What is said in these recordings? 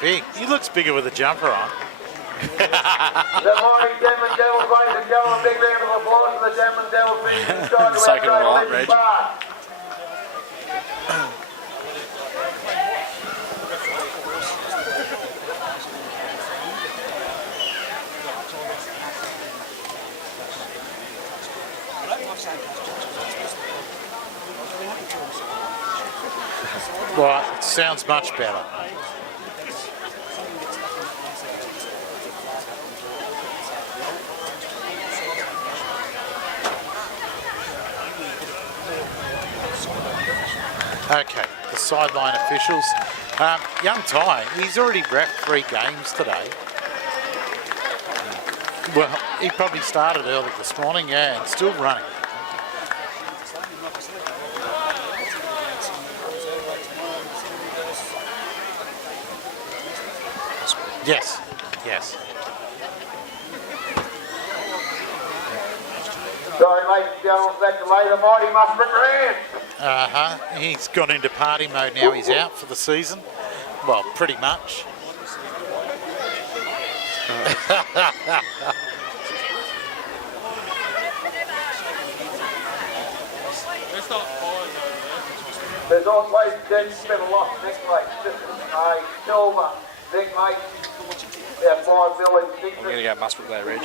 big. He looks bigger with a jumper on. Good morning, Denman Devils, ladies and gentlemen. Big round of applause for the Denman Devils. Second right, Reg. Well, it sounds much better. Okay, the sideline officials. Young Ty, he's already repped 3 games today. Well, he probably started early this morning, yeah, and still running. Yes, yes. Sorry, ladies and gentlemen, that's the later mighty Muswellbrook Rams. He's gone into party mode now. He's out for the season. Well, pretty much. There's always been a lot of things like silver, big mate. Yeah, 5 million. I'm going to go Muswellbrook there, Reg.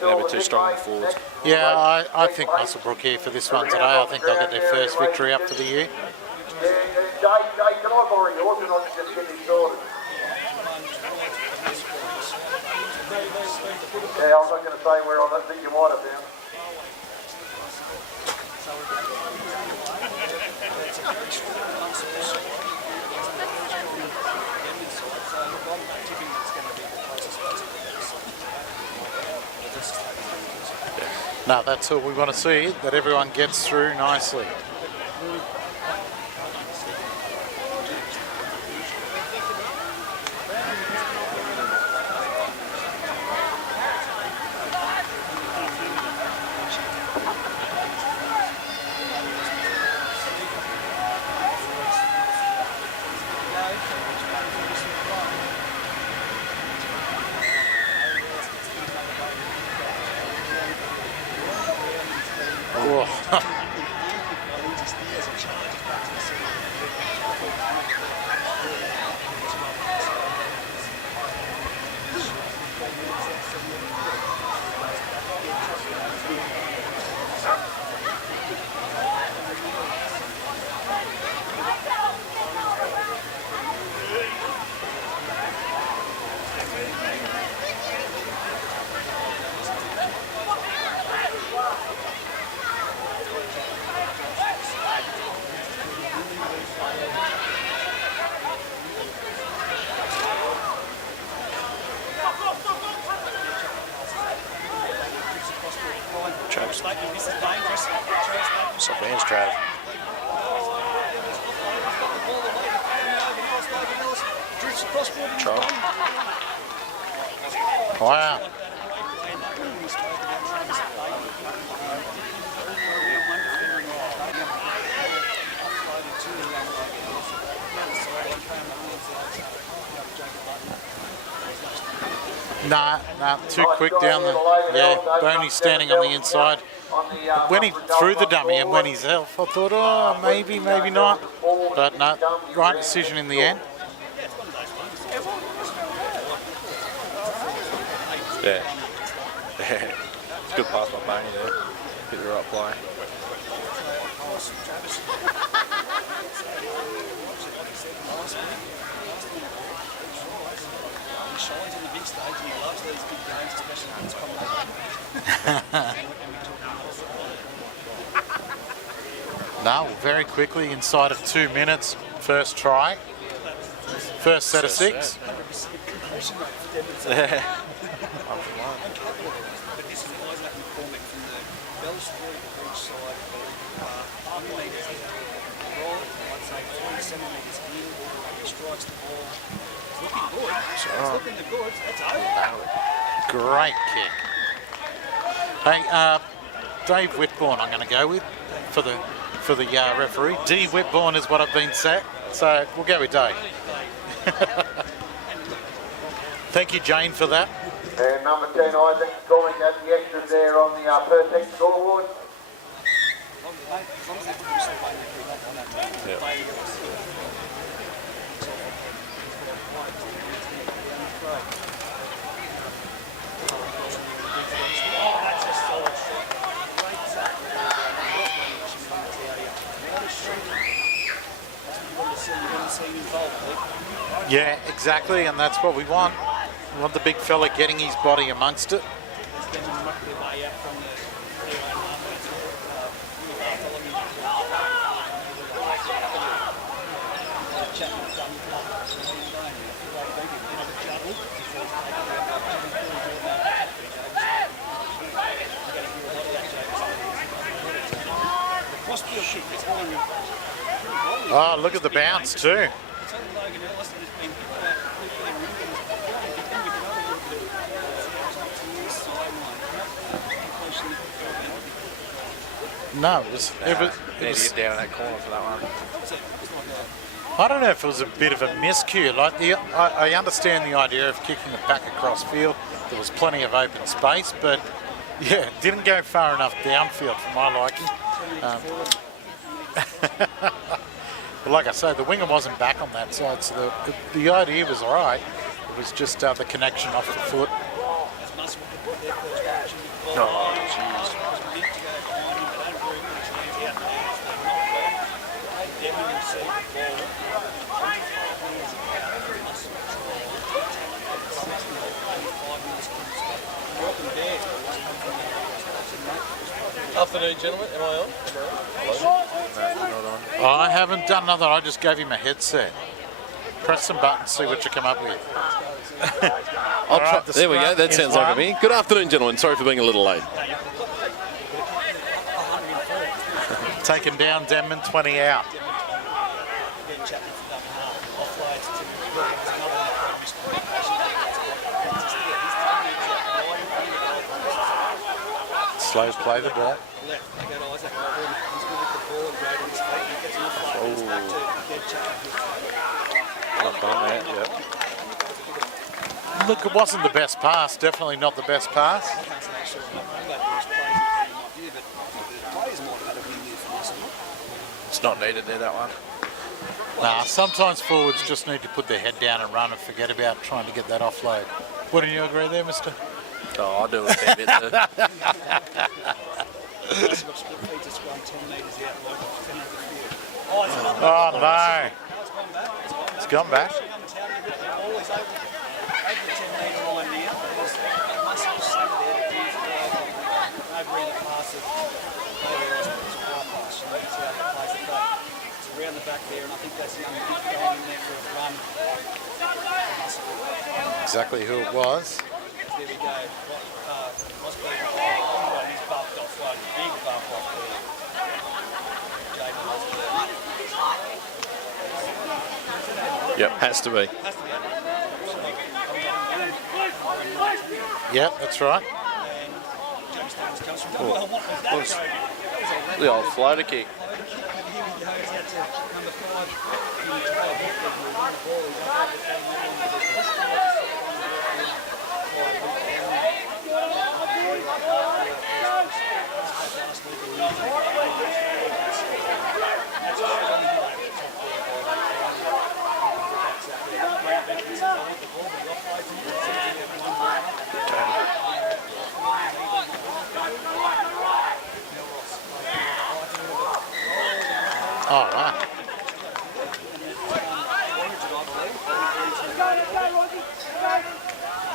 They're a bit too strong in the forwards. Yeah, I think Muswellbrook here for this one today. I think they'll get their first victory up for the year. Dave, can I borrow yours and I'll just get it sorted? Yeah, I'm not going to say where I don't think you might have found. No, that's all we want to see, that everyone gets through nicely. So Van's Trav. Wow. Nah, too quick down the... Yeah, Boney's standing on the inside. When he threw the dummy and when he's off, I thought, oh, maybe not. But no, right decision in the end. Yeah. It's a good pass by Boney there. Hit the right play. He shines on the big stage and he loves these big games, especially when it's coming. No, very quickly, inside of 2 minutes, first try. First set of 6. Yeah. Great kick. Hey, Dave Whitbourne I'm going to go with for the referee. D. Whitbourne is what I've been set, so we'll go with Dave. Thank you, Jane, for that. And number 10, Isaac, going at the extras there on the perfect scoreboard. Yeah, exactly, and that's what we want. We want the big fella getting his body amongst it. Oh, look at the bounce too. No, it was down that corner for that one. I don't know if it was a bit of a miscue. Like I understand the idea of kicking it back across field. There was plenty of open space, but yeah, it didn't go far enough downfield for my liking. But like I say, the winger wasn't back on that side, so the idea was all right. It was just the connection off the foot. Oh, jeez. Afternoon, gentlemen. Am I on? I haven't done nothing. I just gave him a headset. Press some buttons, see what you come up with. There we go. That sounds like me. Good afternoon, gentlemen. Sorry for being a little late. Taken down, Denman, 20 out. Slow play the ball. Look, it wasn't the best pass. Definitely not the best pass. It's not needed there, that one. Nah, sometimes forwards just need to put their head down and run and forget about trying to get that offload. Wouldn't you agree there, mister? Oh, I'll do a fair bit too. Oh no. It's gone back. Around the back there, and I think that's young Big going in there for a run. Exactly who it was. There we go. He's buffed off one. Big buff off there. Yep, has to be. Yep, that's right. The old floater kick. Oh, wow.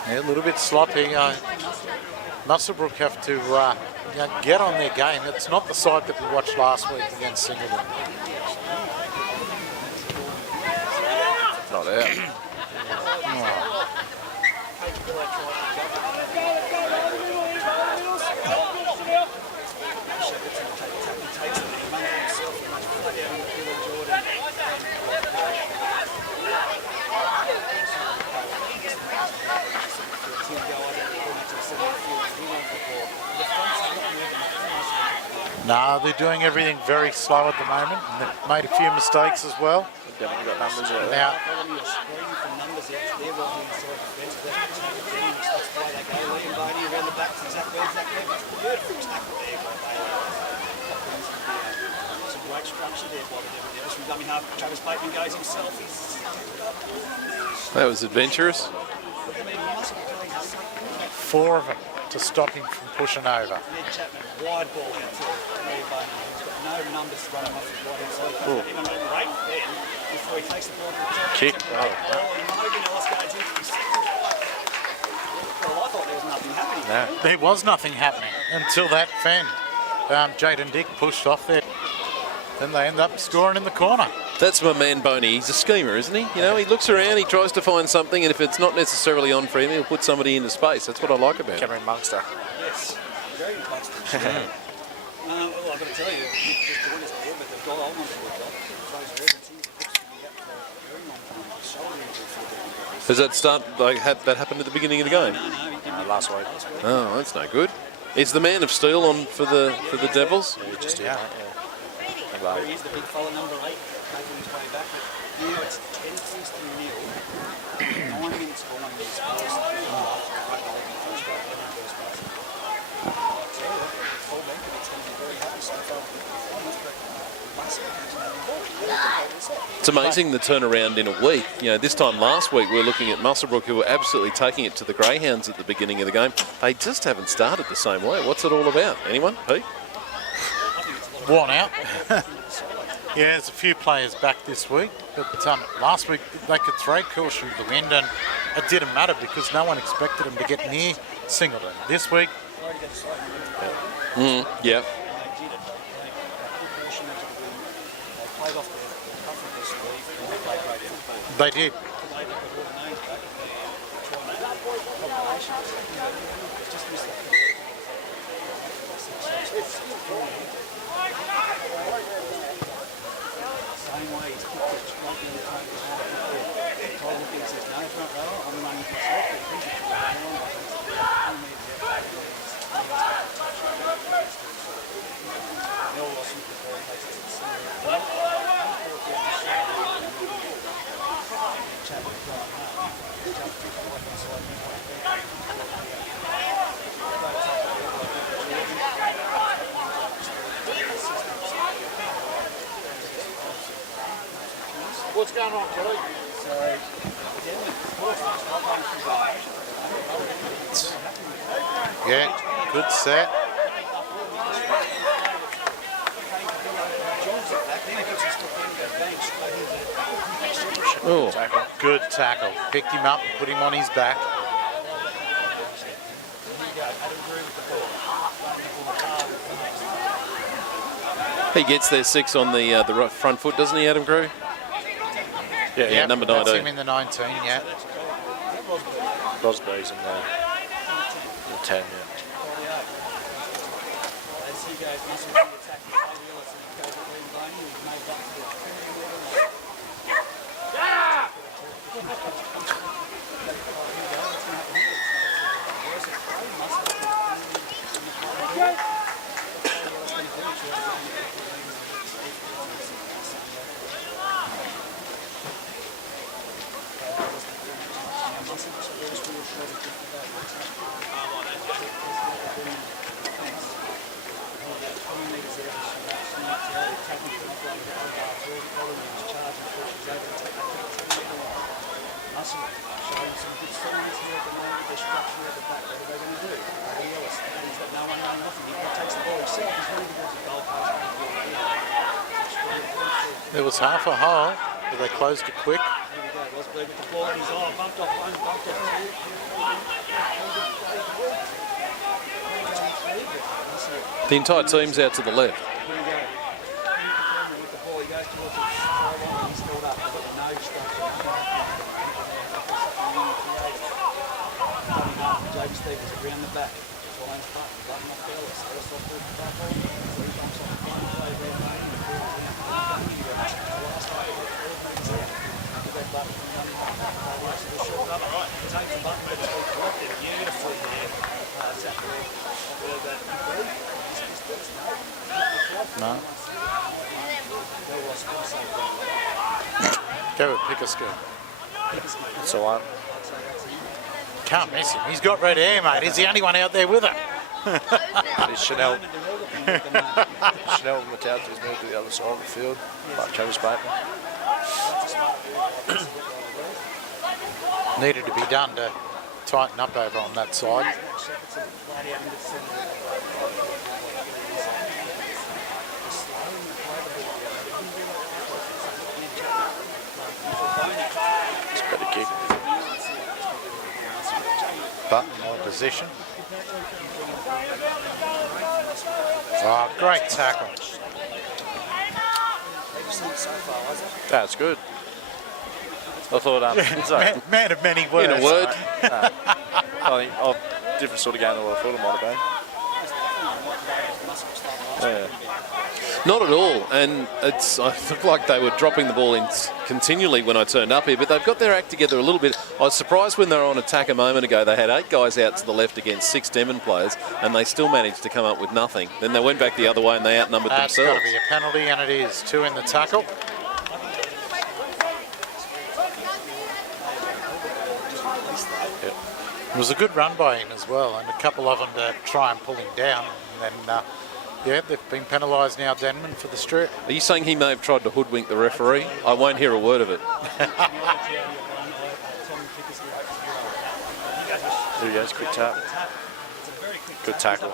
Yeah, a little bit sloppy. Muswellbrook have to get on their game. It's not the side that we watched last week against Singleton. Not out. No, they're doing everything very slow at the moment, and they've made a few mistakes as well. Got numbers out there. Now, players there, they're walking inside the fence. That's why they go. Liam Boney around the back, exactly. It's beautiful tackle there by Bailey. Some great structure there by the Devil Devils. From dummy half, Travis Bateman goes himself. That was adventurous. 4 of them to stop him from pushing over. Ned Chapman, wide ball out to Liam Boney. He's got no numbers running off his right hand side. Even a great then before he takes the ball to the top. Kick. Logan Ellis goes in. Well, I thought there was nothing happening. No. There was nothing happening until that fend. Jaden Dick pushed off there. Then they end up scoring in the corner. That's my man Boney. He's a schemer, isn't he? You know, he looks around, he tries to find something, and if it's not necessarily on for him, he'll put somebody into space. That's what I like about him. Cameron Munster. Yes, very impossible. Well, I've got to tell you, just joined us there, but the guy I wanted to look up, Fraser Evans, he's looks to be up for a very long time. His shoulder injury for the Does that start, like, that happened at the beginning of the game? No, he didn't. Last week. Oh, that's no good. Is the man of steel on for the Devils? He just did, mate, yeah. He's the big fella, number 8, making his way back. But now it's 10 points to 0. 9 minutes for 1 minute space. It's amazing the turnaround in a week. You know, this time last week we were looking at Muswellbrook, who were absolutely taking it to the Greyhounds at the beginning of the game. They just haven't started the same way. What's it all about? Anyone? Pete? Worn out. Yeah, there's a few players back this week, but last week they could throw caution to the wind and it didn't matter because no one expected them to get near Singleton. This week, Yeah. they did. Same way he's kicked it right in the front of his hand. Colin Hicks says, no, front row, I'm running myself. But he's a What's going on, Kelly? So, Denman, not going through Yeah, good set. Oh, Good tackle. Picked him up, put him on his back. he gets their 6 on the front foot, doesn't he, Adam Crew? Yeah, Yep, number that's 19. him in the 19, yeah. Rosberg's in the 10, yeah. As he goes, Muscle the attack, Ellis, and he goes at Liam Boney, who's made back to the showing some good signs here at the moment with their structure at the back. What are they going to do? Ellis, he's got no one running off him. He takes the ball himself. He's running towards the goal post. There was half a hole, but they closed it quick. Here we go. Rosberg with the ball in his eye. Bumped off one, bumped off two. The entire team's out to the left. Here we go. With the ball, he goes towards the sideline. He's held up. They've got no structure. James Stevens around the back. Ryan's button. Button off Ellis. Ellis off the back. So he bumps off the front play there. Takes the button, but it's collected beautifully there. No. Go with pick a skill. That's the one. Can't miss him. He's got red hair, mate. He's the only one out there with it. It's Chanel. Chanel and Matau's moved to the other side of the field, like Travis Bateman. Needed to be done to tighten up over on that side. It's a better kick. Button more position. Oh, great tackle. That's good. I thought, sorry. Man of many words. In a word. I think different sort of game than what I thought it might have been. Yeah. Not at all, and I looked like they were dropping the ball in continually when I turned up here, but they've got their act together a little bit. I was surprised when they were on attack a moment ago. They had 8 guys out to the left against 6 Denman players, and they still managed to come up with nothing. Then they went back the other way and they outnumbered That's themselves. got to be a penalty, and it is. 2 in the tackle. It was a good run by him as well, and a couple of them to try and pull him down. And then, yeah, they've been penalised now, Denman, for the strip. Are you saying he may have tried to hoodwink the referee? I won't hear a word of it. There he goes, quick tap. Good tackle.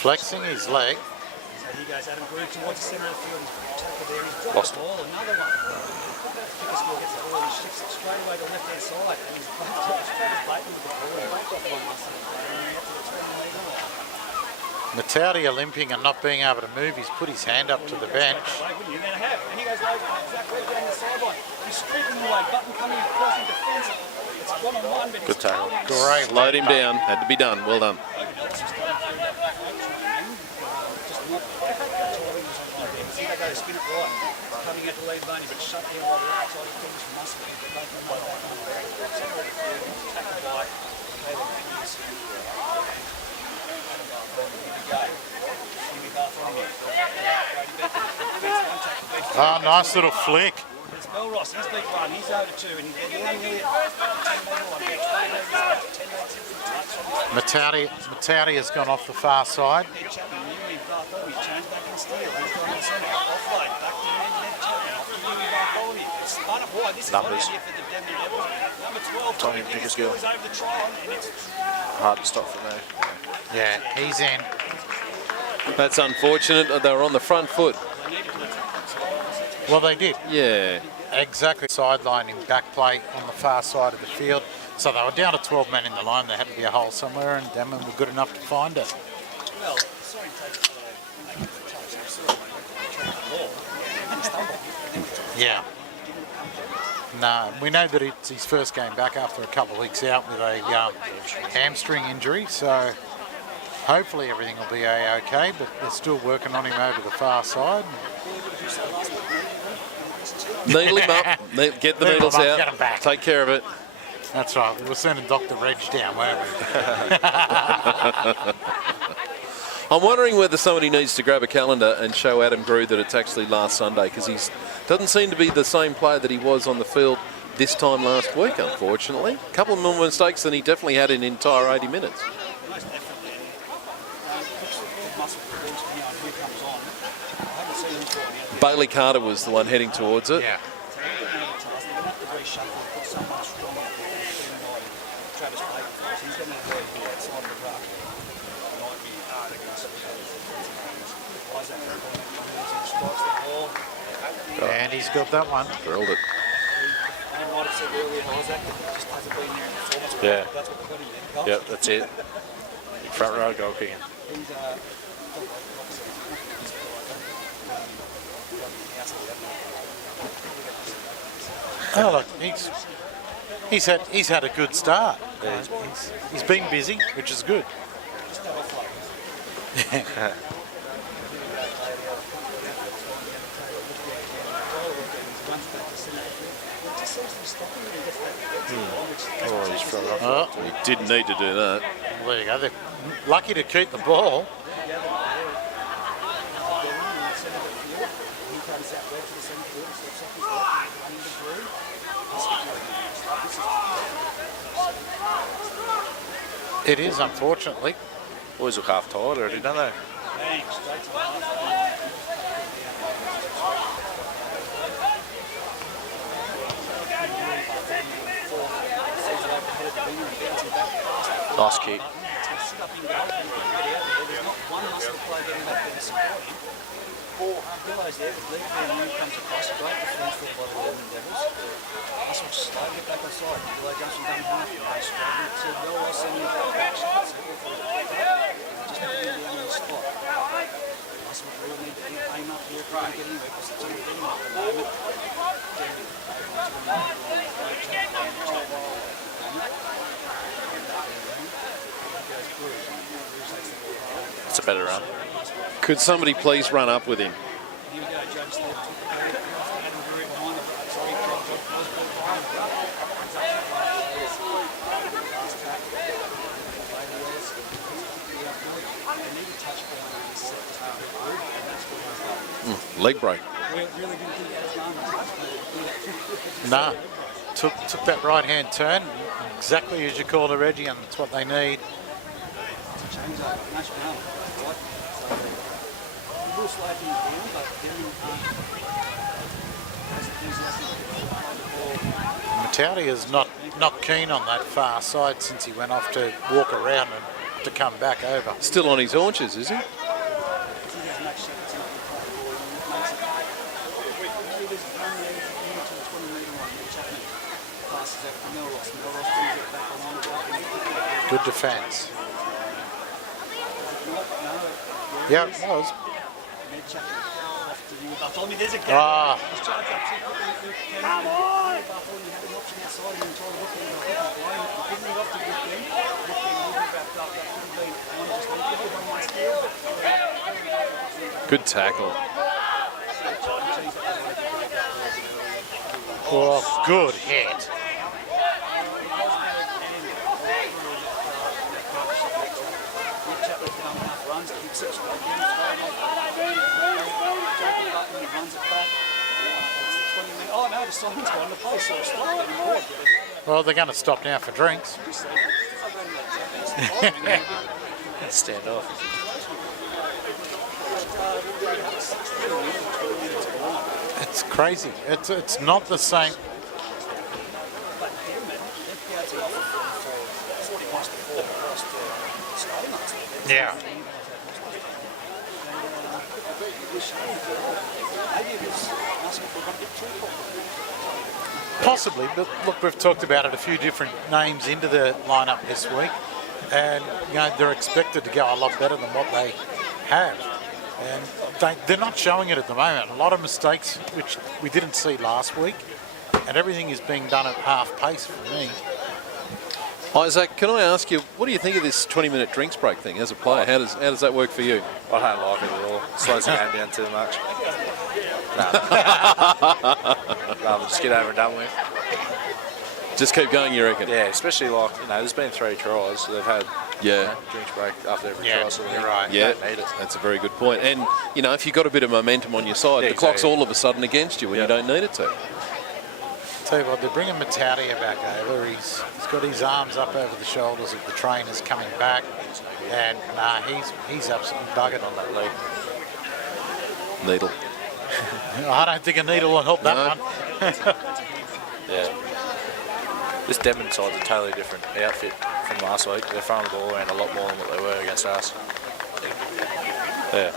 Flexing his leg. He goes Adam Grew towards the centre of the field. Tackle there. He's dropped Lost the ball. Another one. Pickersgill gets the ball. He shifts it straight away to the left-hand side. And he's Travis Bateman with the ball. And back got one last night. Out to the 20-metre line. Matauti limping and not being able to move. He's put his hand up to the bench. And he goes right down the sideline. He's streaking away. Button coming across in defence. It's 1-on-1, but Good tackle. Great. Slowed him down. Had to be done. Well done. spin it right. It's coming out to lead Bunny, but shut down by the outside of things from Muswellbrook. Tackled by Caleb Pierce. Oh, nice little flick. It's Bell Ross, he's beat one, he's over two, and they're nearly at 10-metre line. 10 metres into the touch. Matauti has gone off the far side. Ned Chapman, Newey, Bartholomew, change back and steal. He's gone in the centre, offload, back to Ned Chapman, off to Newey, Bartholomew. It's spun up wide, this is what idea for the Denman Devils. Number 12, Tommy Pickersgill. He's over the try on, and it's hard to stop from there. Yeah, he's in. That's unfortunate. They were on the front foot. Well, they did. Yeah. Exactly. Sidelining back play on the far side of the field. So they were down to 12 men in the line. There had to be a hole somewhere, and Denman were good enough to find it. well, sorry to take the ball. Yeah. No, we know that it's his first game back after a couple of weeks out with a hamstring injury. So hopefully everything will be okay, but they're still working on him over the far side. Needle him up. Get the needles Get him out. back. Take care of it. That's right. We were sending Dr. Reg down, weren't we? I'm wondering whether somebody needs to grab a calendar and show Adam Grew that it's actually last Sunday, because he doesn't seem to be the same player that he was on the field this time last week, unfortunately. A couple more mistakes than he definitely had in the entire 80 minutes. Most definitely. Bailey Carter was the one heading towards it. Yeah. And he's got that one. Drilled it. Yeah. Yep, that's it. Front row goal kicking. Oh, look, he's had a good start. He's been busy, which is good. Oh, he's front row. Oh, He didn't need to do that. well, there you go. They're lucky to keep the ball. 12 to the 7 quarter, 6 seconds left, running the groove. It is, unfortunately. Boys look half tired already, don't they? Bang, straight to the half. Nice kick. Pillows there, but leave there and then comes across. Great defence there by the Denman Devils. That's what slow, get back inside. Pillow jumps and done half. And they straight and said, well, I'll send you back action. So we'll just put him down in the spot. That's what we all need to aim up here if we're going to get anywhere, because it's only getting up at the moment. It's a better run. Could somebody please run up with him? Here we go, Judge. There, took the ball, Adam Gurry behind the sorry, Muswellbrook behind the last track. They need to touch ball on this set just to get through, and that's what he's done. Leg break. We really didn't think that was Nah. Took that right-hand turn, exactly as you called it, Reggie, and that's what they need. change over, no smell, right? So we will slow things down, but Denman has enthusiastic to the ball. Matauti is not keen on that far side since he went off to walk around and to come back over. Still on his haunches, is he? Good defence. Yeah, it was. Bartholomew, there's a gap. Ah. He's charged up too quickly. Come on! Bartholomew had an option outside him and tried to look in. I think he's blind. He couldn't move up to Brook then. Brook then will be wrapped up. That could have been one just a little bit of one steal. Good tackle. Oh, good hit. Oh no, the sign's gone. The place sort of stopped anymore. Well, they're going to stop now for drinks. Stand off. It's crazy. It's not the same. Yeah. Possibly, but look, we've talked about it, a few different names into the lineup this week, and you know they're expected to go a lot better than what they have, and they're not showing it at the moment. A lot of mistakes which we didn't see last week, and everything is being done at half pace for me. Isaac, can I ask you, what do you think of this 20-minute drinks break thing as a player? How does that work for you? I don't like it at all. Slows the game down too much. Rather just get over and done with. Just keep going, you reckon? Yeah, especially like, there's been 3 tries, so they've had drinks break after every try. So you're right. Yeah, don't need it. that's a very good point. And, if you've got a bit of momentum on your side, the clock's all of a sudden against you when you don't need it to. Tell you what, they're bringing Matauti back over. He's got his arms up over the shoulders of the trainers coming back, and he's absolutely buggered on that lead. Needle. I don't think a needle will help that one. Yeah. This Denman side's a totally different outfit from last week. They're throwing the ball around a lot more than what they were against us. Yeah.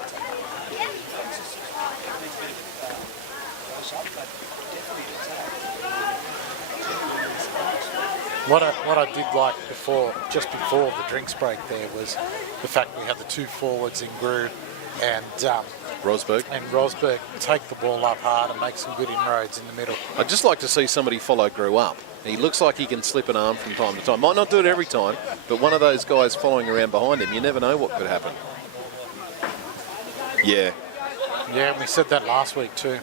What I did like just before the drinks break there was the fact we had the 2 forwards in Grew and Rosberg take the ball up hard and make some good inroads in the middle. I'd just like to see somebody follow Grew up. He looks like he can slip an arm from time to time. Might not do it every time, but one of those guys following around behind him, you never know what could happen. Yeah. Yeah, and we said that last week too.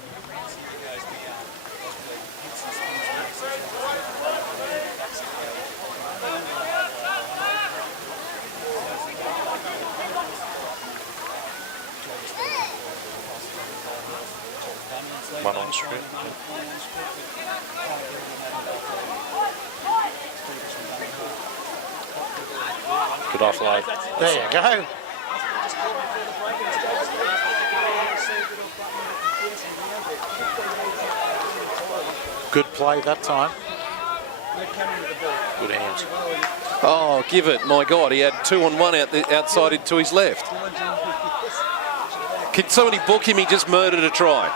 One on strip. Good offload. There you go. Good play that time. Good hands. Oh, give it. My God, he had 2-on-1 outside to his left. Can somebody book him? He just murdered a try.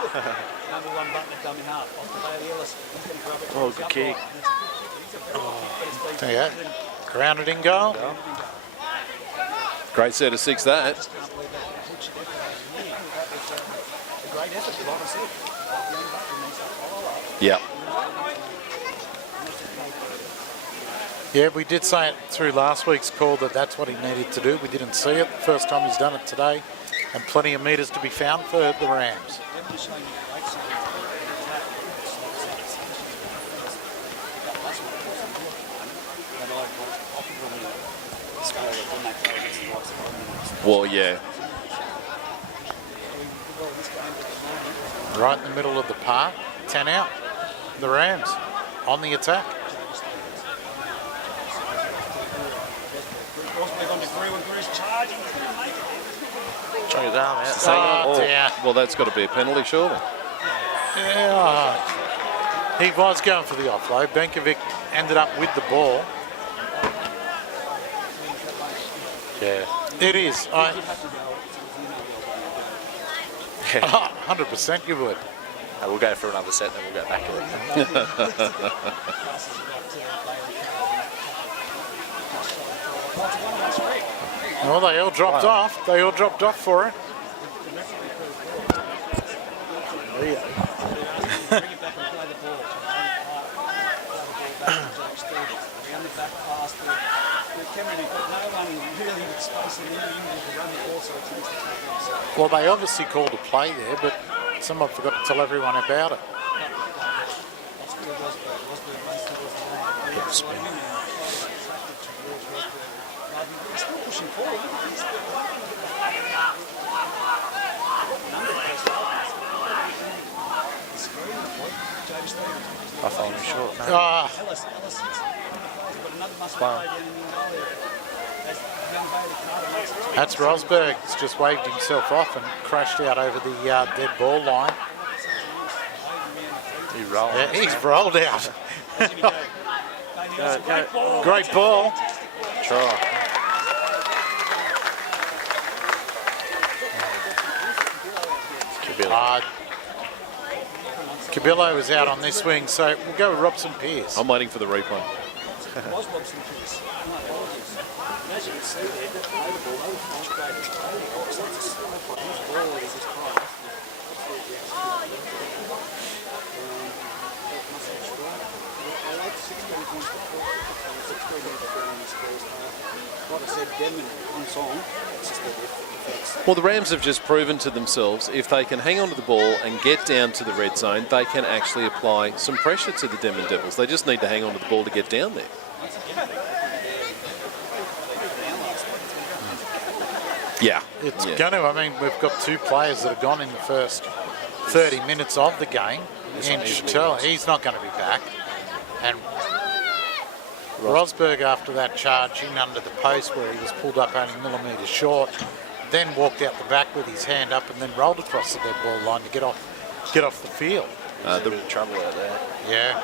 Oh, good kick. There you go. Grounded in goal. Great set of 6, that. Yeah. Yeah, we did say it through last week's call that that's what he needed to do. We didn't see it. The first time he's done it today. And plenty of metres to be found for the Rams. Well, yeah. Right in the middle of the park. 10 out. The Rams on the attack. Trying his arm out. Oh, dear. Well, that's got to be a penalty, surely. Yeah. He was going for the offload. Benkovic ended up with the ball. Yeah. It is. 100% you would. We'll go for another set, then we'll go back to it. Well, they all dropped off. They all dropped off for it. Well, they obviously called a play there, but someone forgot to tell everyone about it. I found him short. That's Rosberg. He's just waved himself off and crashed out over the dead ball line. He rolled. Yeah, he's rolled out. Great ball. Try. Cabillo is out on this wing, so we'll go with Robson Pierce. I'm waiting for the replay. Well, the Rams have just proven to themselves if they can hang on to the ball and get down to the red zone, they can actually apply some pressure to the Denman Devils. They just need to hang on to the ball to get down there. Yeah. It's going to. I mean, we've got two players that have gone in the first 30 minutes of the game. And Chatel, he's not going to be back. And Rosberg, after that charge in under the post where he was pulled up only millimetres short, then walked out the back with his hand up and then rolled across the dead ball line to get off the field. The trouble out there. Yeah.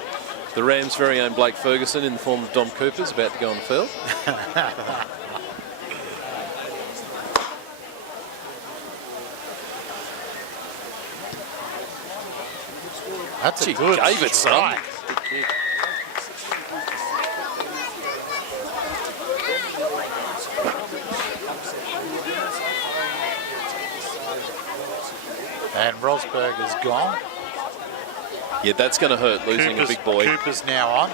The Rams' very own Blake Ferguson in the form of Dom Cooper is about to go on the field. That's Gee, a good gave it some. strike. And Rosberg is gone. Yeah, that's going to hurt, losing a big boy. Cooper's now on.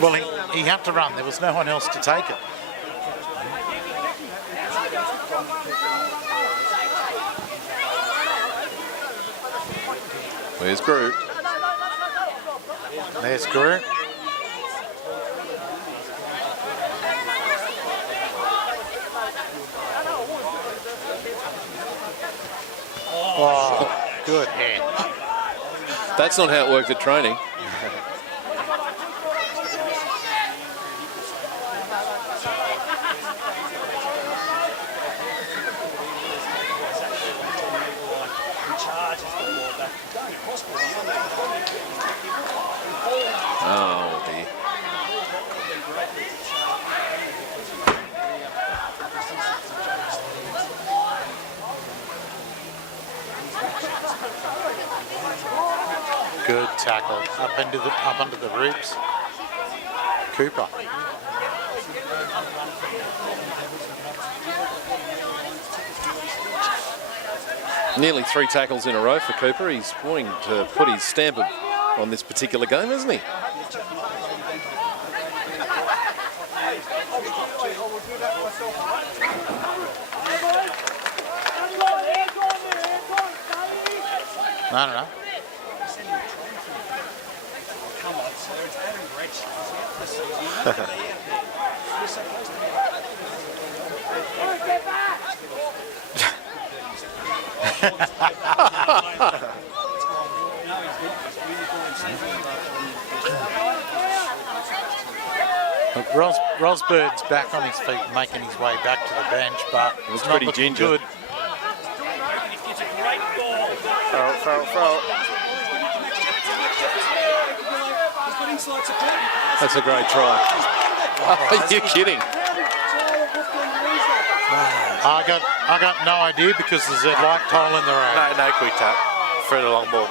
Well, he had to run. There was no one else to take it. There's Group. There's Guru. Oh, good hit. That's not how it worked at training. Oh, dear. Good tackle up under the ribs. Cooper. Nearly 3 tackles in a row for Cooper. He's wanting to put his stamp on this particular game, isn't he? No. Come on, sir, it's Adam Rich. Look, Rosberg's back on his feet, making his way back to the bench, but Looks it's not pretty looking ginger. good. It's a great ball. Foul. He's got inside support. That's a great try. Are you kidding? I got no idea because there's a light tile in the road. No quick tap. Through the long ball.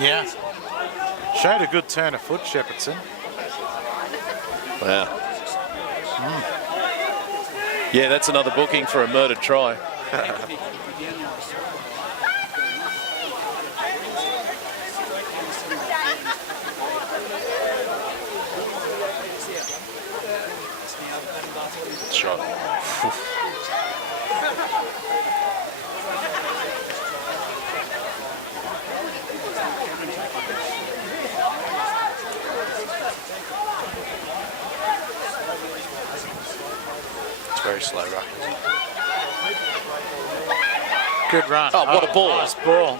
Yeah. Showed a good turn of foot, Shepherdson. Wow. Yeah, that's another booking for a murdered try. Shot. It's very slow, right? Good run. Oh, what a ball. Nice ball.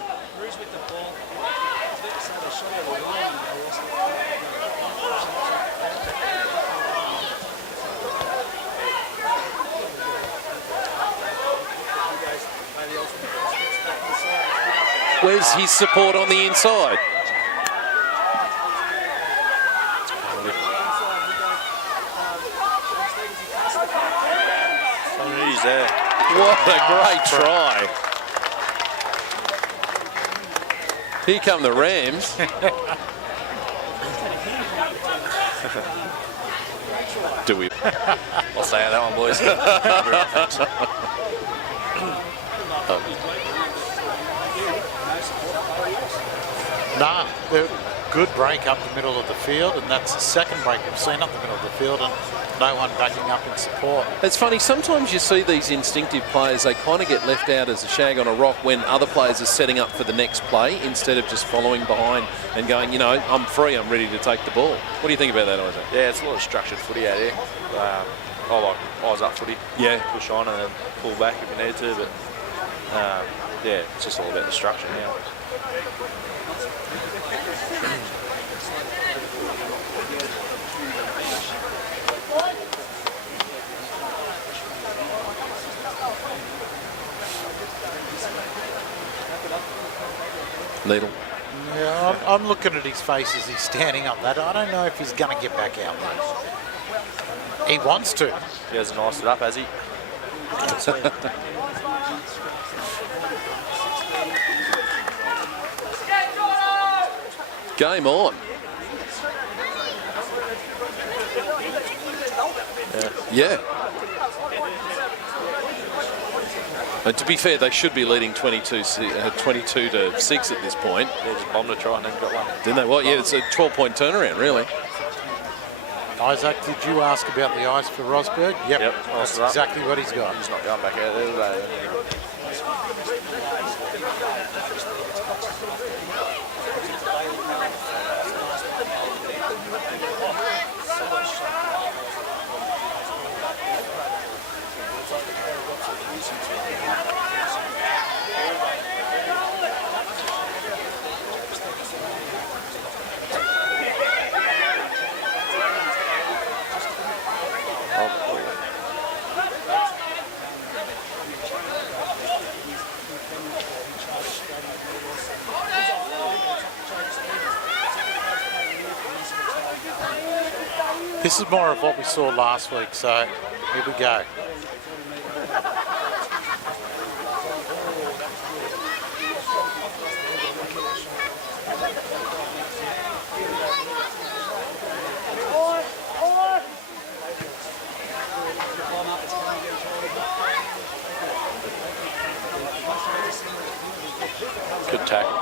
Where's his support on the inside? He's there. What a great try. Here come the Rams. Do we? I'll stay on that one, boys. Nah, good break up the middle of the field, and that's the second break we've seen up the middle of the field, and no one backing up in support. It's funny, sometimes you see these instinctive players, they kind of get left out as a shag on a rock when other players are setting up for the next play instead of just following behind and going, you know, I'm free, I'm ready to take the ball. What do you think about that, Isaac? Yeah, it's a lot of structured footy out here. I like eyes up footy. Yeah. Push on and then pull back if you need to, but yeah, it's just all about the structure now. Needle. Yeah, I'm looking at his face as he's standing up that. I don't know if he's going to get back out there. He wants to. He hasn't iced it up, has he? Game on. Yeah. And to be fair, they should be leading 22 to 6 at this point. They just bombed a try and then got one. Didn't they? What? Yeah, it's a 12-point turnaround, really. Isaac, did you ask about the ice for Rosberg? Yep, that's exactly what he's got. He's not going back out there today. This is more of what we saw last week, so here we go. Good tackle.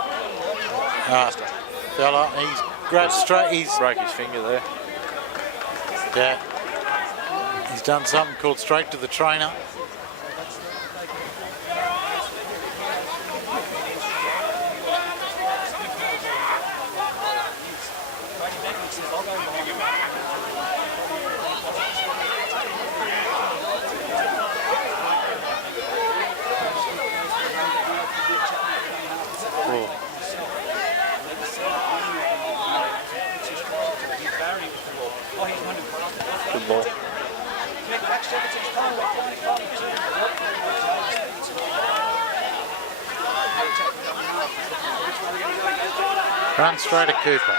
Fella, he's grabbed straight, he's Broke his finger there. yeah. He's done something called straight to the trainer. Good ball. Run straight at Cooper.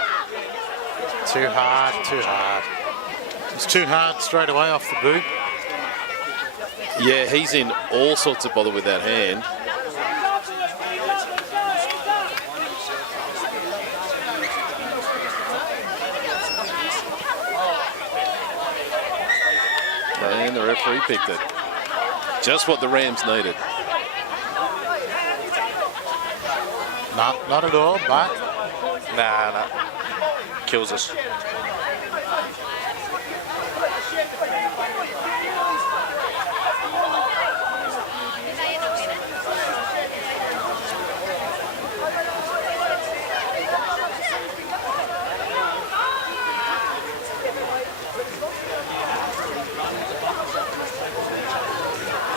Too hard, too hard. It's too hard straight away off the boot. Yeah, he's in all sorts of bother with that hand. And the referee picked it. Just what the Rams needed. Not at all, but Nah. Kills us.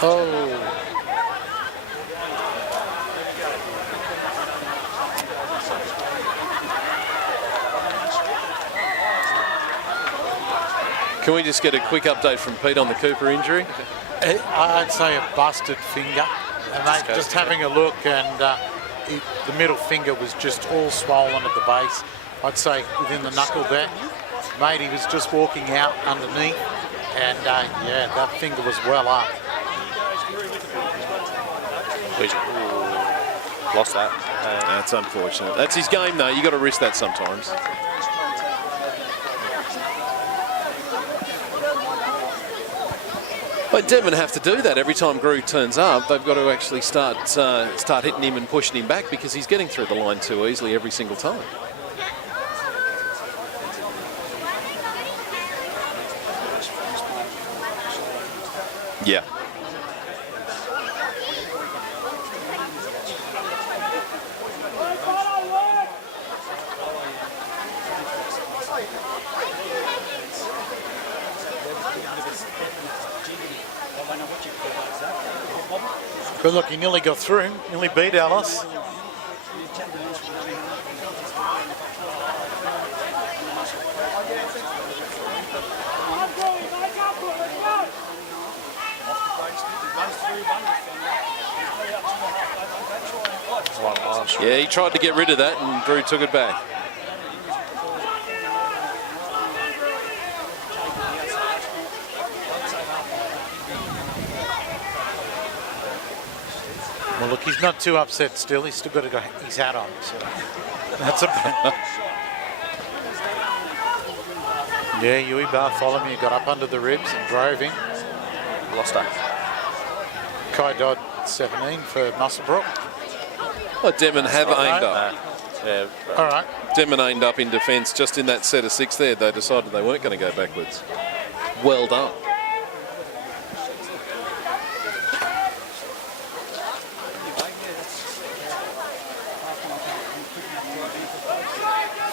oh. Can we just get a quick update from Pete on the Cooper injury? I'd say a busted finger, and they just having a look, and the middle finger was just all swollen at the base. I'd say within the knuckle there. Mate, he was just walking out underneath, and yeah, that finger was well up. Lost that. That's unfortunate. That's his game, though. You got to risk that sometimes. But Denman have to do that every time Grew turns up. They've got to actually start hitting him and pushing him back because he's getting through the line too easily every single time. Yeah. But look, he nearly got through, nearly beat Alice. Yeah, he tried to get rid of that and Drew took it back. Well, look, he's not too upset still. He's still got his hat on. So that's a yeah, Yui Bartholomew got up under the ribs and drove him. Lost that. Kai Dodd, 17 for Muswellbrook. Well, Denman have aimed up. Yeah. All right, Denman aimed up in defence just in that set of 6 there. They decided they weren't going to go backwards. Well done.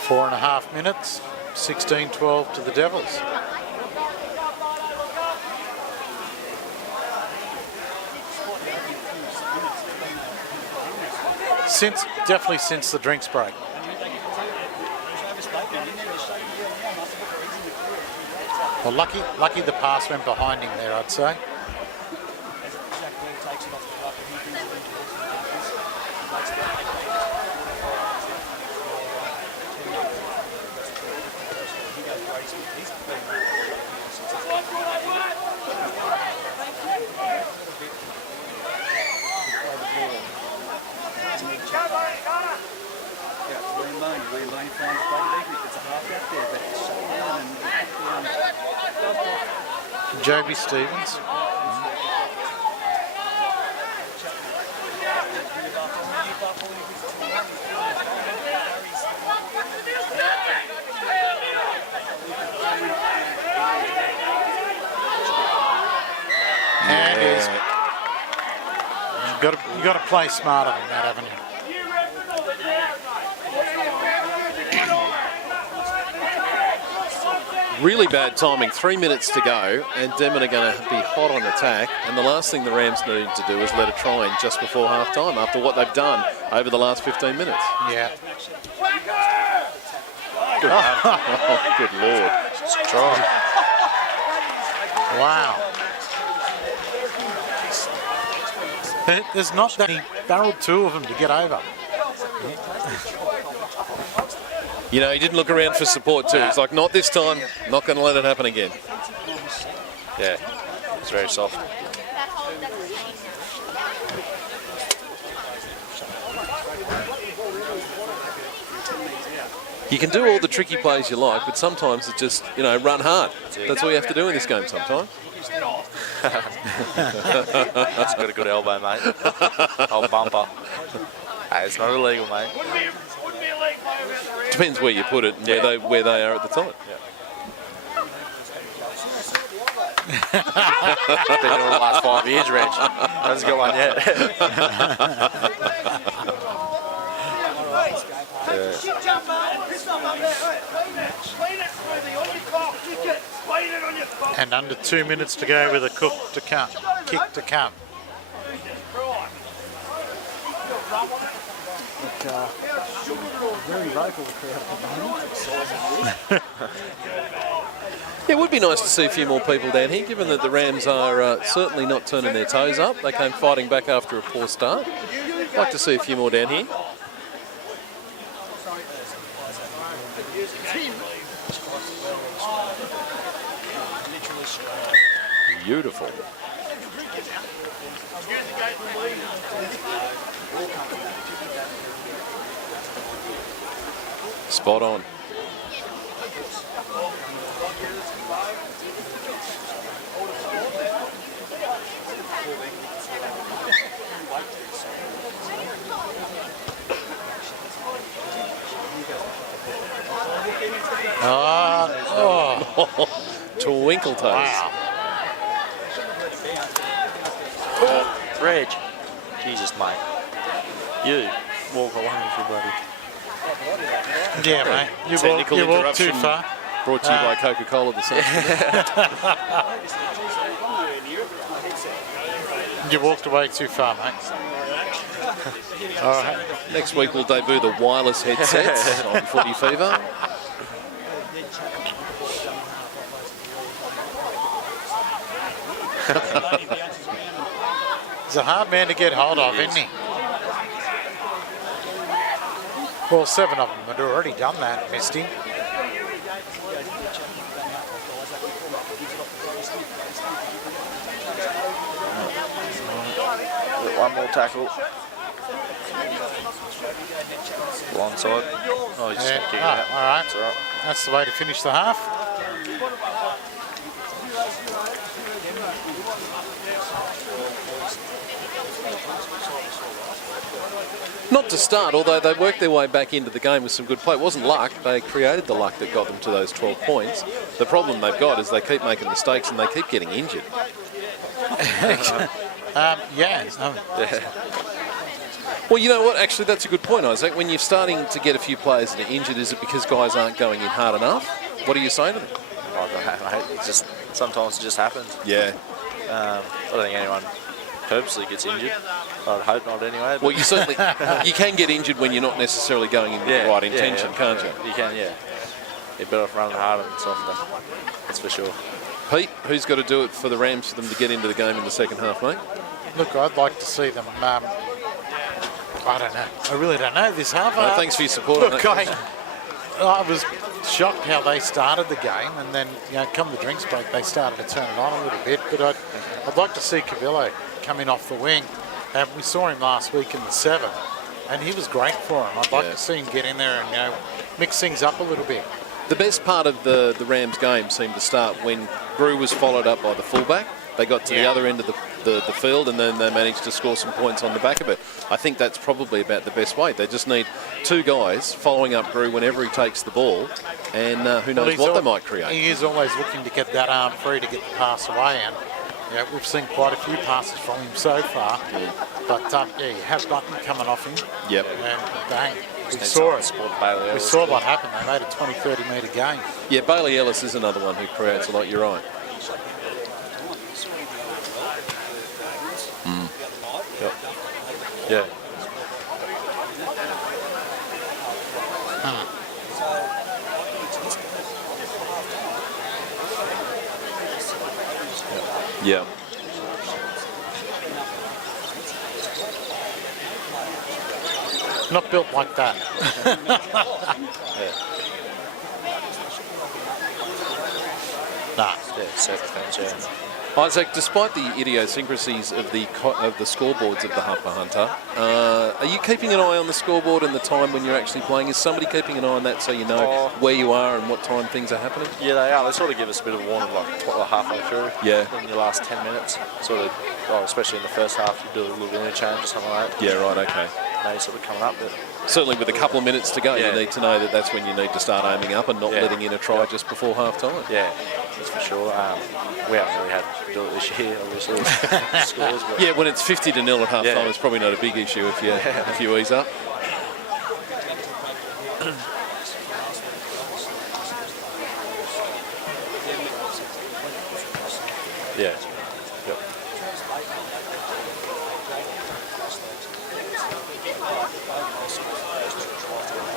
Four and a half minutes, 16-12 to the Devils. Definitely since the drinks break. Well, lucky the pass went behind him there, I'd say. Joby Stevens. And you've got to play smarter than that, haven't you? Really bad timing, 3 minutes to go, and Denman are going to be hot on attack, and the last thing the Rams need to do is let it try in just before half-time after what they've done over the last 15 minutes. Yeah. Good, oh, good Lord. Strong. Wow. There's not that he barreled 2 of them to get over. You know, he didn't look around for support too. He's like, not this time, not going to let it happen again. Yeah, it's very soft. You can do all the tricky plays you like, but sometimes it's just, you know, run hard. That's all you have to do in this game sometimes. That's got a good elbow, mate. Old bumper. Hey, it's not illegal, mate. Depends where you put it and where they are at the time. Been doing it the last 5 years, Reg. Hasn't got one yet. And under 2 minutes to go with a kick to come. Very vocal crowd at the moment. It would be nice to see a few more people down here, given that the Rams are certainly not turning their toes up. They came fighting back after a poor start. I'd like to see a few more down here. Beautiful. Spot on. Twinkle toes. Wow. Reg. Jesus, mate. You walk along with your buddy. Yeah, mate. Technical You walked interruption too far. Brought to you by Coca-Cola this afternoon. You walked away too far, mate. All right. Next week we'll debut the wireless headsets on Footy Fever. He's a hard man to get hold of, isn't he? Well, 7 of them had already done that, missed him. One more tackle. Onside. Oh, he's just going to kick it out. All right. That's all right. That's the way to finish the half. Not to start, although they worked their way back into the game with some good play. It wasn't luck. They created the luck that got them to those 12 points. The problem they've got is they keep making mistakes and they keep getting injured. Well, you know what? Actually, that's a good point, Isaac. When you're starting to get a few players that are injured, is it because guys aren't going in hard enough? What are you saying to them? Sometimes it just happens. Yeah. I don't think anyone purposely gets injured. I'd hope not anyway. Well, you certainly you can get injured when you're not necessarily going in with the right intention, can't you? You can, yeah. You're better off running harder and softer. That's for sure. Pete, who's got to do it for the Rams for them to get into the game in the second half, mate? Look, I'd like to see them. I don't know. I really don't know this half. Thanks for your support. Look, I was shocked how they started the game, and then, come the drinks break, they started to turn it on a little bit. But I'd like to see Cavillo come in off the wing. We saw him last week in the 7, and he was great for him. I'd like to see him get in there and mix things up a little bit. The best part of the Rams game seemed to start when Grew was followed up by the fullback. They got to the other end of the field, and then they managed to score some points on the back of it. I think that's probably about the best way. They just need two guys following up Grew whenever he takes the ball, and who knows what they might create. He is always looking to get that arm free to get the pass away, and we've seen quite a few passes from him so far. But you have Button coming off him. Yep. And bang. We saw it. We saw what happened. They made a 20-30 metre game. Yeah, Bailey Ellis is another one who creates a lot. You're right. Yep. Yeah. Yeah. Not built like that. Nah. Yeah, self-defense, yeah. Isaac, despite the idiosyncrasies of the scoreboards of the Harper Hunter, are you keeping an eye on the scoreboard and the time when you're actually playing? Is somebody keeping an eye on that so you know where you are and what time things are happening? Yeah, they are. They sort of give us a bit of a warning, like halfway through. Yeah. In the last 10 minutes, sort of, especially in the first half, you do a little interchange or something like that. Yeah, right. Okay. Now you're sort of coming up, but certainly with a couple of minutes to go, you need to know that that's when you need to start aiming up and not letting in a try just before half time. Yeah, that's for sure. We haven't really had to do it this year, obviously. Scores, but yeah, when it's 50-0 at half time, it's probably not a big issue if you ease up. Yeah. Yep.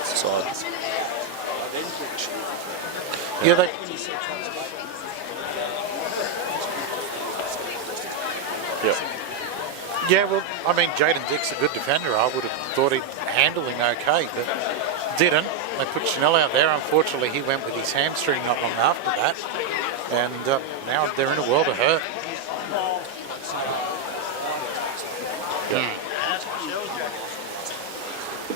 Side. Yeah, they. Yep. Yeah, well, I mean, Jaden Dick's a good defender. I would have thought he'd handle him okay, but didn't. They put Chanel out there. Unfortunately, he went with his hamstring not long after that. And now they're in a world of hurt. Yeah.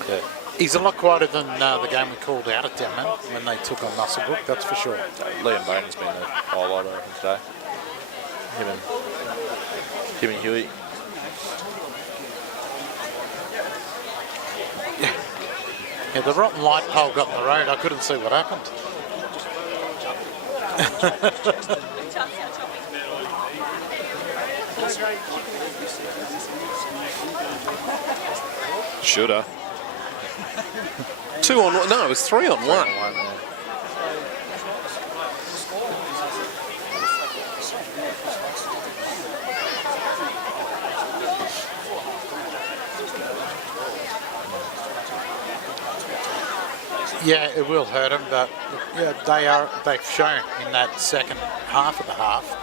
Yeah. He's a lot quieter than the game we called out at Denman when they took on Muswellbrook, that's for sure. Liam Boney's been the highlight, I reckon, today. Him and Huey. Yeah, the rotten light pole got in the road. I couldn't see what happened. Shoulda. 2 on 1. No, it was 3 on 1. Yeah, it will hurt them, but yeah, they've shown in that second half of the half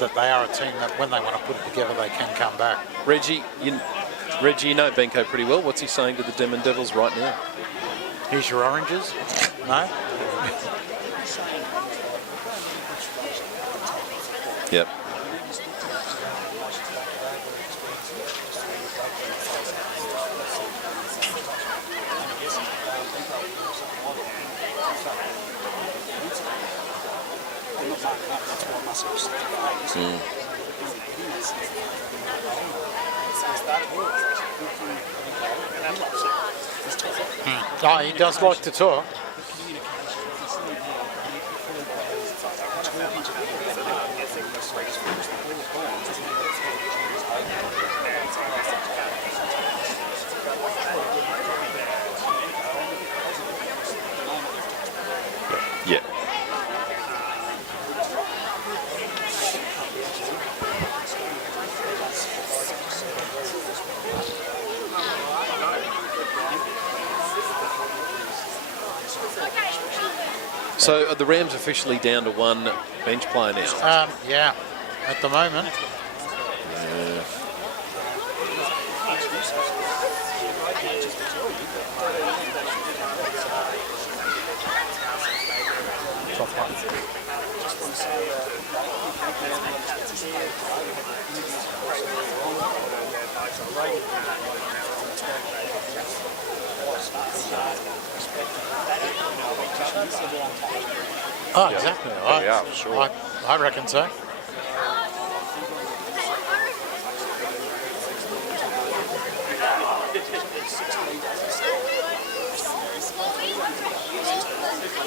that they are a team that when they want to put it together, they can come back. Reggie, you know Benko pretty well. What's he saying to the Denman Devils right now? Here's your oranges. No? Yep. Oh, he does like to talk. Yeah. So are the Rams officially down to one bench player now? Yeah, at the moment. Oh, exactly. Yeah, for sure. I reckon so.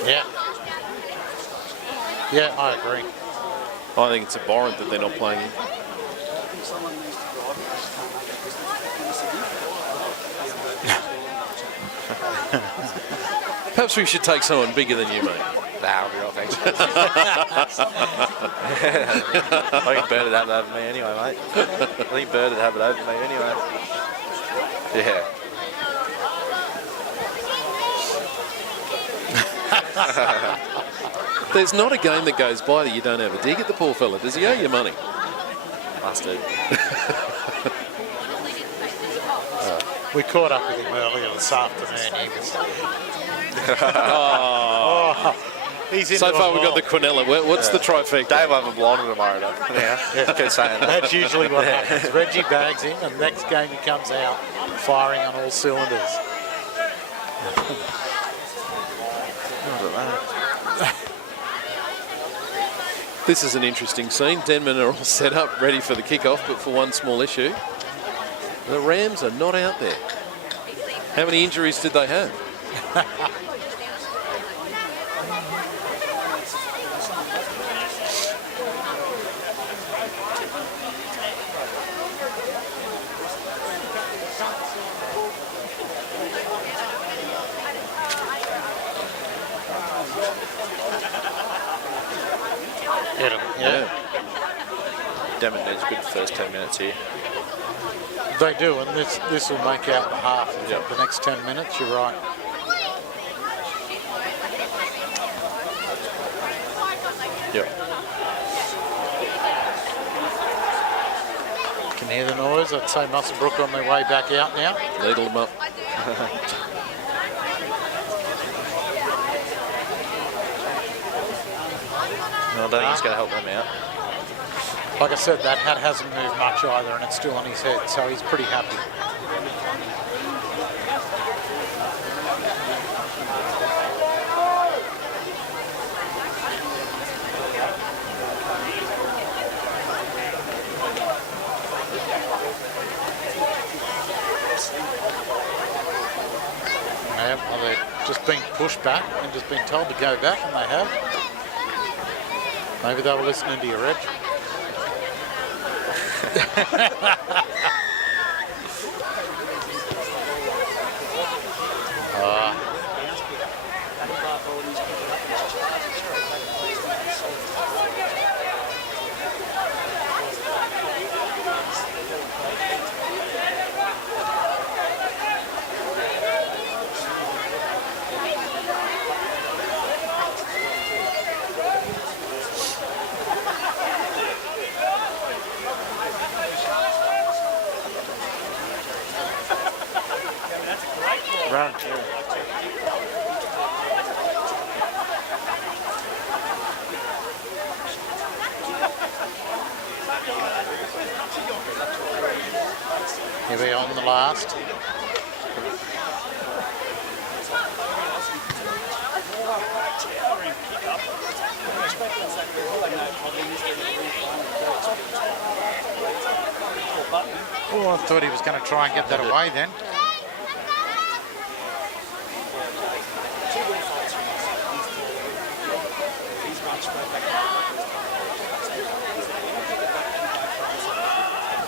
Yeah. Yeah, I agree. I think it's abhorrent that they're not playing him. Perhaps we should take someone bigger than you, mate. Nah, I'll be right, thanks. I think Bird would have it over me anyway, mate. I think Bird would have it over me anyway. Yeah. There's not a game that goes by that you don't have a dig at the poor fella. Does he owe you money? Must do. We caught up with him earlier this afternoon. He was... he's into So far it we've got the Quinella. What's the trifecta? Dave will have a blinder tomorrow, though. Yeah. Keep saying that. That's usually what happens. Reggie bags him, and next game he comes out firing on all cylinders. This is an interesting scene. Denman are all set up, ready for the kickoff, but for one small issue, the Rams are not out there. How many injuries did they have? Yeah. Denman needs a good first 10 minutes here. They do, and this will make out the half of the next 10 minutes. You're right. Yep. Can hear the noise. I'd say Muswellbrook on their way back out now. Needle them up. No, I don't think he's going to help them out. Like I said, that hat hasn't moved much either, and it's still on his head, so he's pretty happy. Yeah, well, they've just been pushed back and just been told to go back, and they have. Maybe they were listening to you, Reg. Run. Here we are on the last. Oh, I thought he was going to try and get that away then.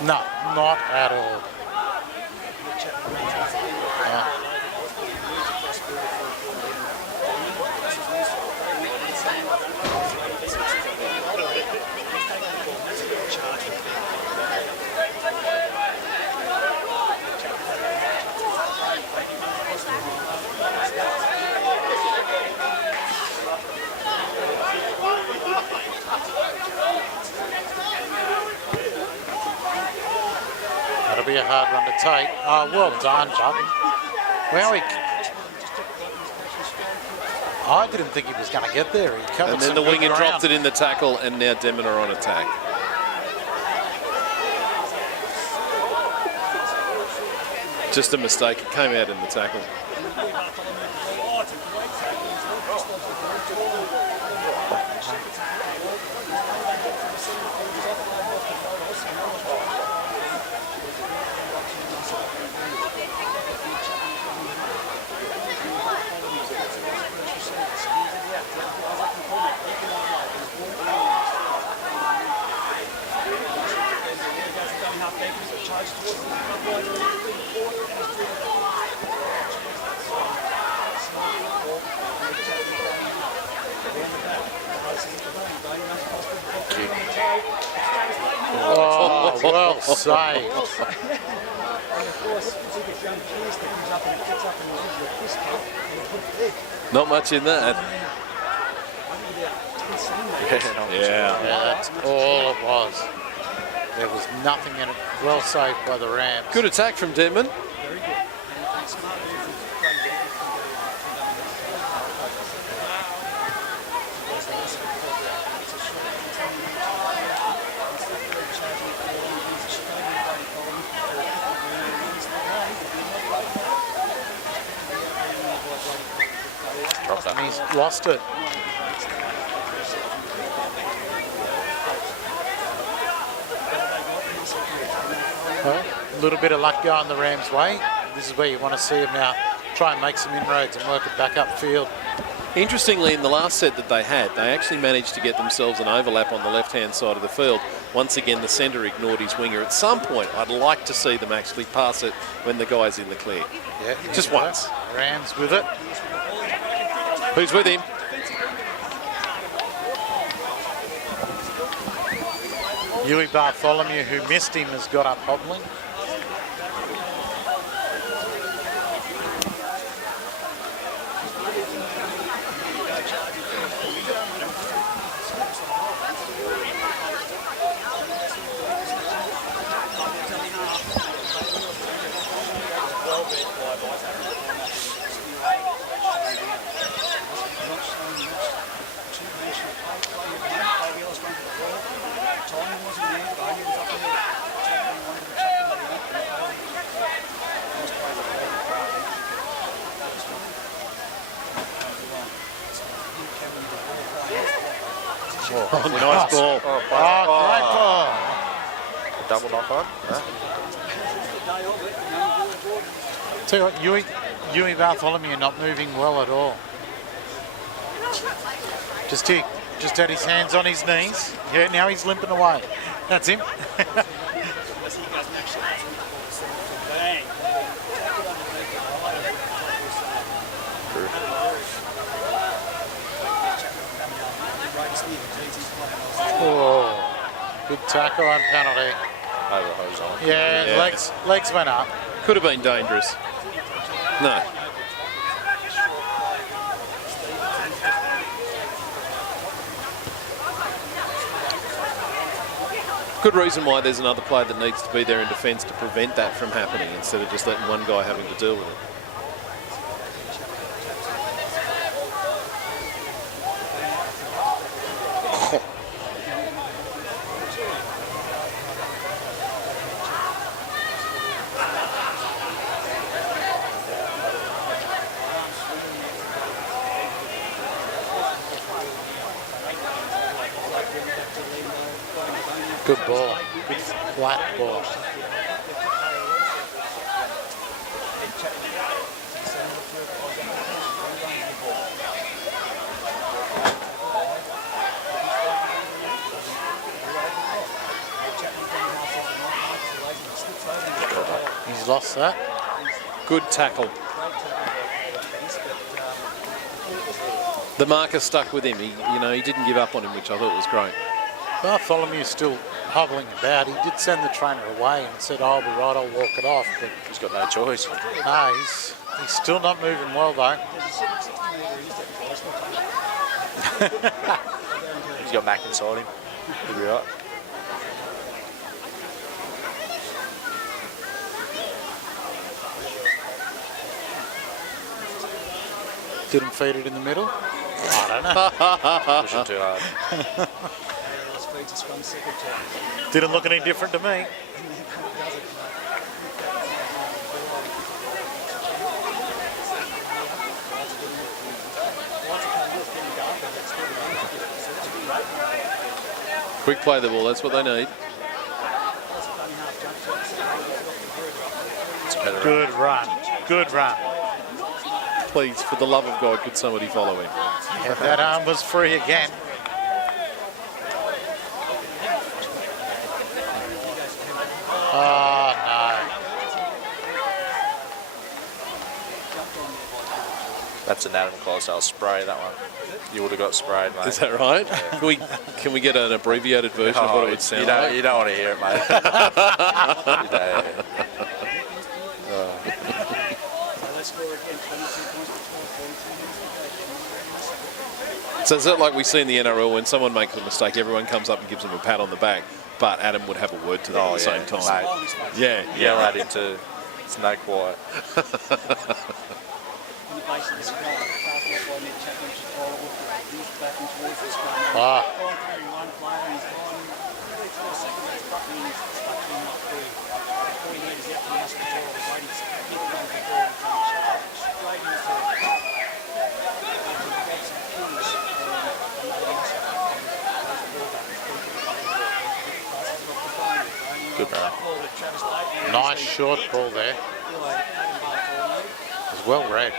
No, not at all. That'll be a hard one to take. Oh, well done, Button. Well, I didn't think he was going to get there. He covered And then the winger dropped it in the tackle, and now Denman are on attack. Just a mistake. It came out in the tackle. Oh, well saved. Not much in that. Yeah, that's all it was. There was nothing in it. Well saved by the Rams. Good attack from Denman. And he's lost it. Well, a little bit of luck going the Rams' way. This is where you want to see them now try and make some inroads and work it back upfield. Interestingly, in the last set that they had, they actually managed to get themselves an overlap on the left-hand side of the field. Once again, the centre ignored his winger. At some point, I'd like to see them actually pass it when the guy's in the clear. Yeah, just once. Rams with it. Who's with him? Huey Bartholomew, who missed him, has got up hobbling. Oh, nice ball. Great ball. Double knock on. Tell you what, Huey Bartholomew not moving well at all. Just had his hands on his knees. Yeah, now he's limping away. That's him. Oh, good tackle and penalty. Over the horizontal. Yeah, legs went up. Could have been dangerous. No. Good reason why there's another player that needs to be there in defence to prevent that from happening instead of just letting one guy having to deal with it. Good ball. Good flat ball. Lost that. Good tackle. The marker stuck with him. He didn't give up on him, which I thought was great. Bartholomew's still hobbling about. He did send the trainer away and said, "I'll be right, I'll walk it off." But He's got no choice. no, he's still not moving well though. He's got Mac inside him. He'll be right. Didn't feed it in the middle. I don't know. Pushing too hard. Didn't look any different to me. Quick play the ball, that's what they need. Good run. Good run. Please, for the love of God, could somebody follow him? Yeah, that arm was free again. Oh, no. That's an Adam Clydesdale spray, that one. You would have got sprayed, mate. Is that right? Can we get an abbreviated version of what it would sound like? You don't want to hear it, mate. You don't. So is it like we see in the NRL when someone makes a mistake, everyone comes up and gives them a pat on the back, but Adam would have a word to them at the same time? Mate. Yeah. Yell at him too. It's no quiet. Ah. Good run. Nice short ball there. It was well read.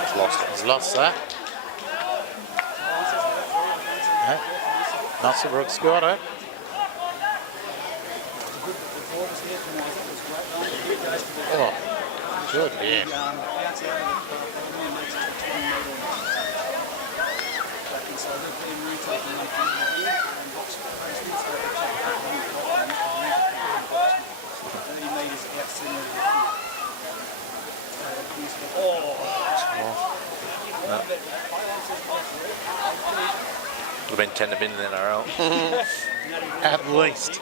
He's lost it. He's lost that. Yeah. Muswellbrook's got it. Oh, good, yeah. Would have been 10 to bin in the NRL. At least.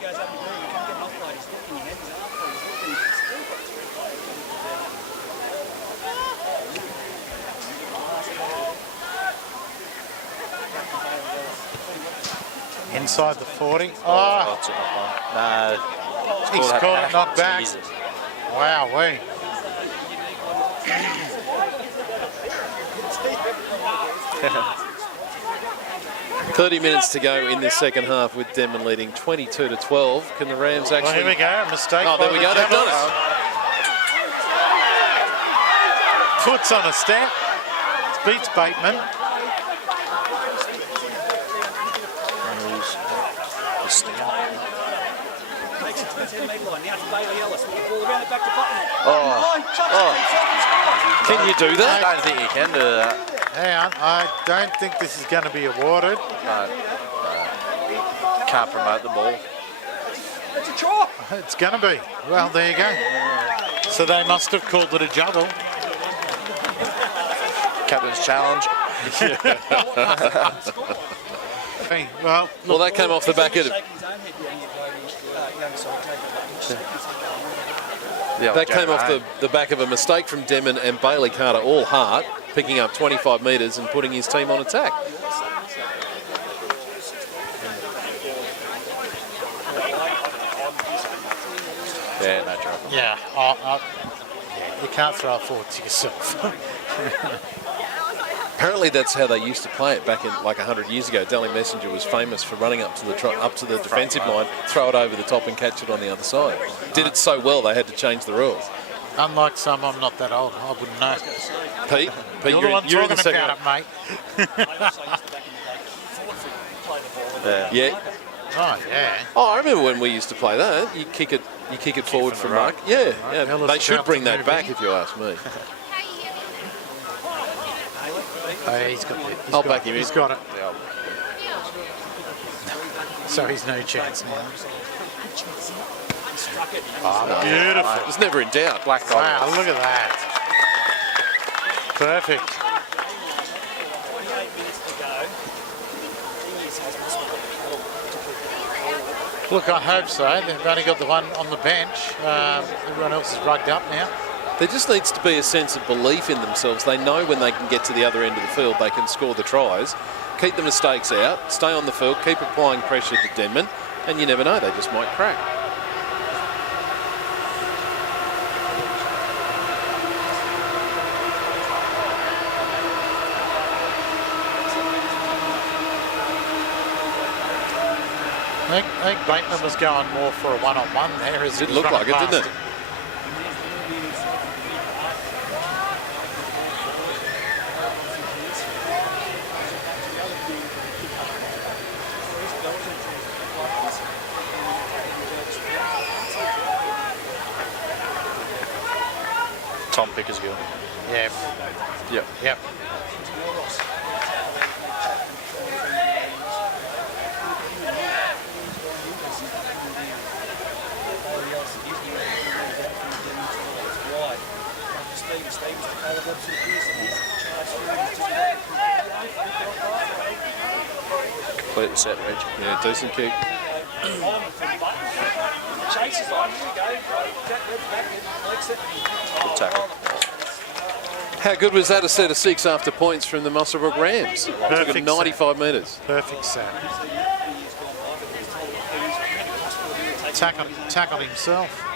Inside the 40. Oh, That's a knock on. No. he's caught it knocked back. Jesus. Wow, we. 30 minutes to go in this second half with Denman leading 22-12. Can the Rams actually... Well, here we go. A mistake. Oh, there we go. They've done it. Foot's on a step. Beats Bateman. Can you do I that? don't think you can do that. Hang on. I don't think this is going to be awarded. No. Can't promote the ball. It's going to be. Well, there you go. So they must have called it a juggle. Captain's challenge. Hey, well, Well, that came off the back of... That came off the back of a mistake from Denman and Bailey Carter, all heart, picking up 25 metres and putting his team on attack. Yeah, no trouble. yeah. Yeah, you can't throw it forward to yourself. Apparently that's how they used to play it back in like 100 years ago. Dally Messenger was famous for running up to the defensive line, throw it over the top and catch it on the other side. Did it so well they had to change the rules. Unlike some, I'm not that old. I wouldn't know. Pete, You're the one you're in the talking second. about it, mate. Yeah. Oh, yeah. Oh, I remember when we used to play that. You kick it forward from mark. Yeah, yeah. Ellis They should about bring to that move back in. if you ask me. Oh, he's got it. I'll back him in. He's got it. So he's no chance now. Oh, beautiful. It was never in doubt. Black Wow, Diamonds. look at that. Perfect. 28 minutes to go. Look, I hope so. They've only got the one on the bench. Everyone else is rugged up now. There just needs to be a sense of belief in themselves. They know when they can get to the other end of the field, they can score the tries. Keep the mistakes out, stay on the field, keep applying pressure to Denman, and you never know, they just might crack. I think Bateman was going more for a one-on-one there. As It he was looked like running it, didn't past it? Tom Pickersgill. Yeah. Yep. Yep. Completely set, Reg. Yeah, decent kick. Chases on, here we go. Jack Red's back, collects it. Good tackle. How good was that, a set of 6 after points from the Muswellbrook Rams? Took Perfect them 95 metres. Perfect set. Tackled himself.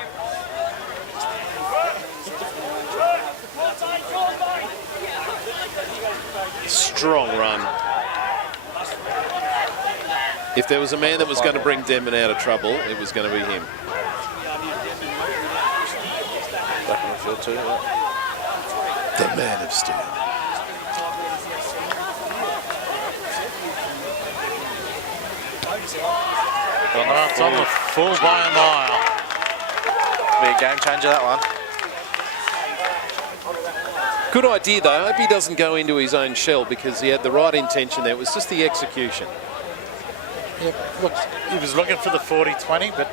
Strong run. If there was a man that was going to bring Denman out of trouble, it was going to be him. Back on the field too. Yeah. The man of steel. Oh, it's on the full by a mile. Be a game changer, that one. Good idea, though. I hope he doesn't go into his own shell because he had the right intention there. It was just the execution. Yep. Look, he was looking for the 40-20, but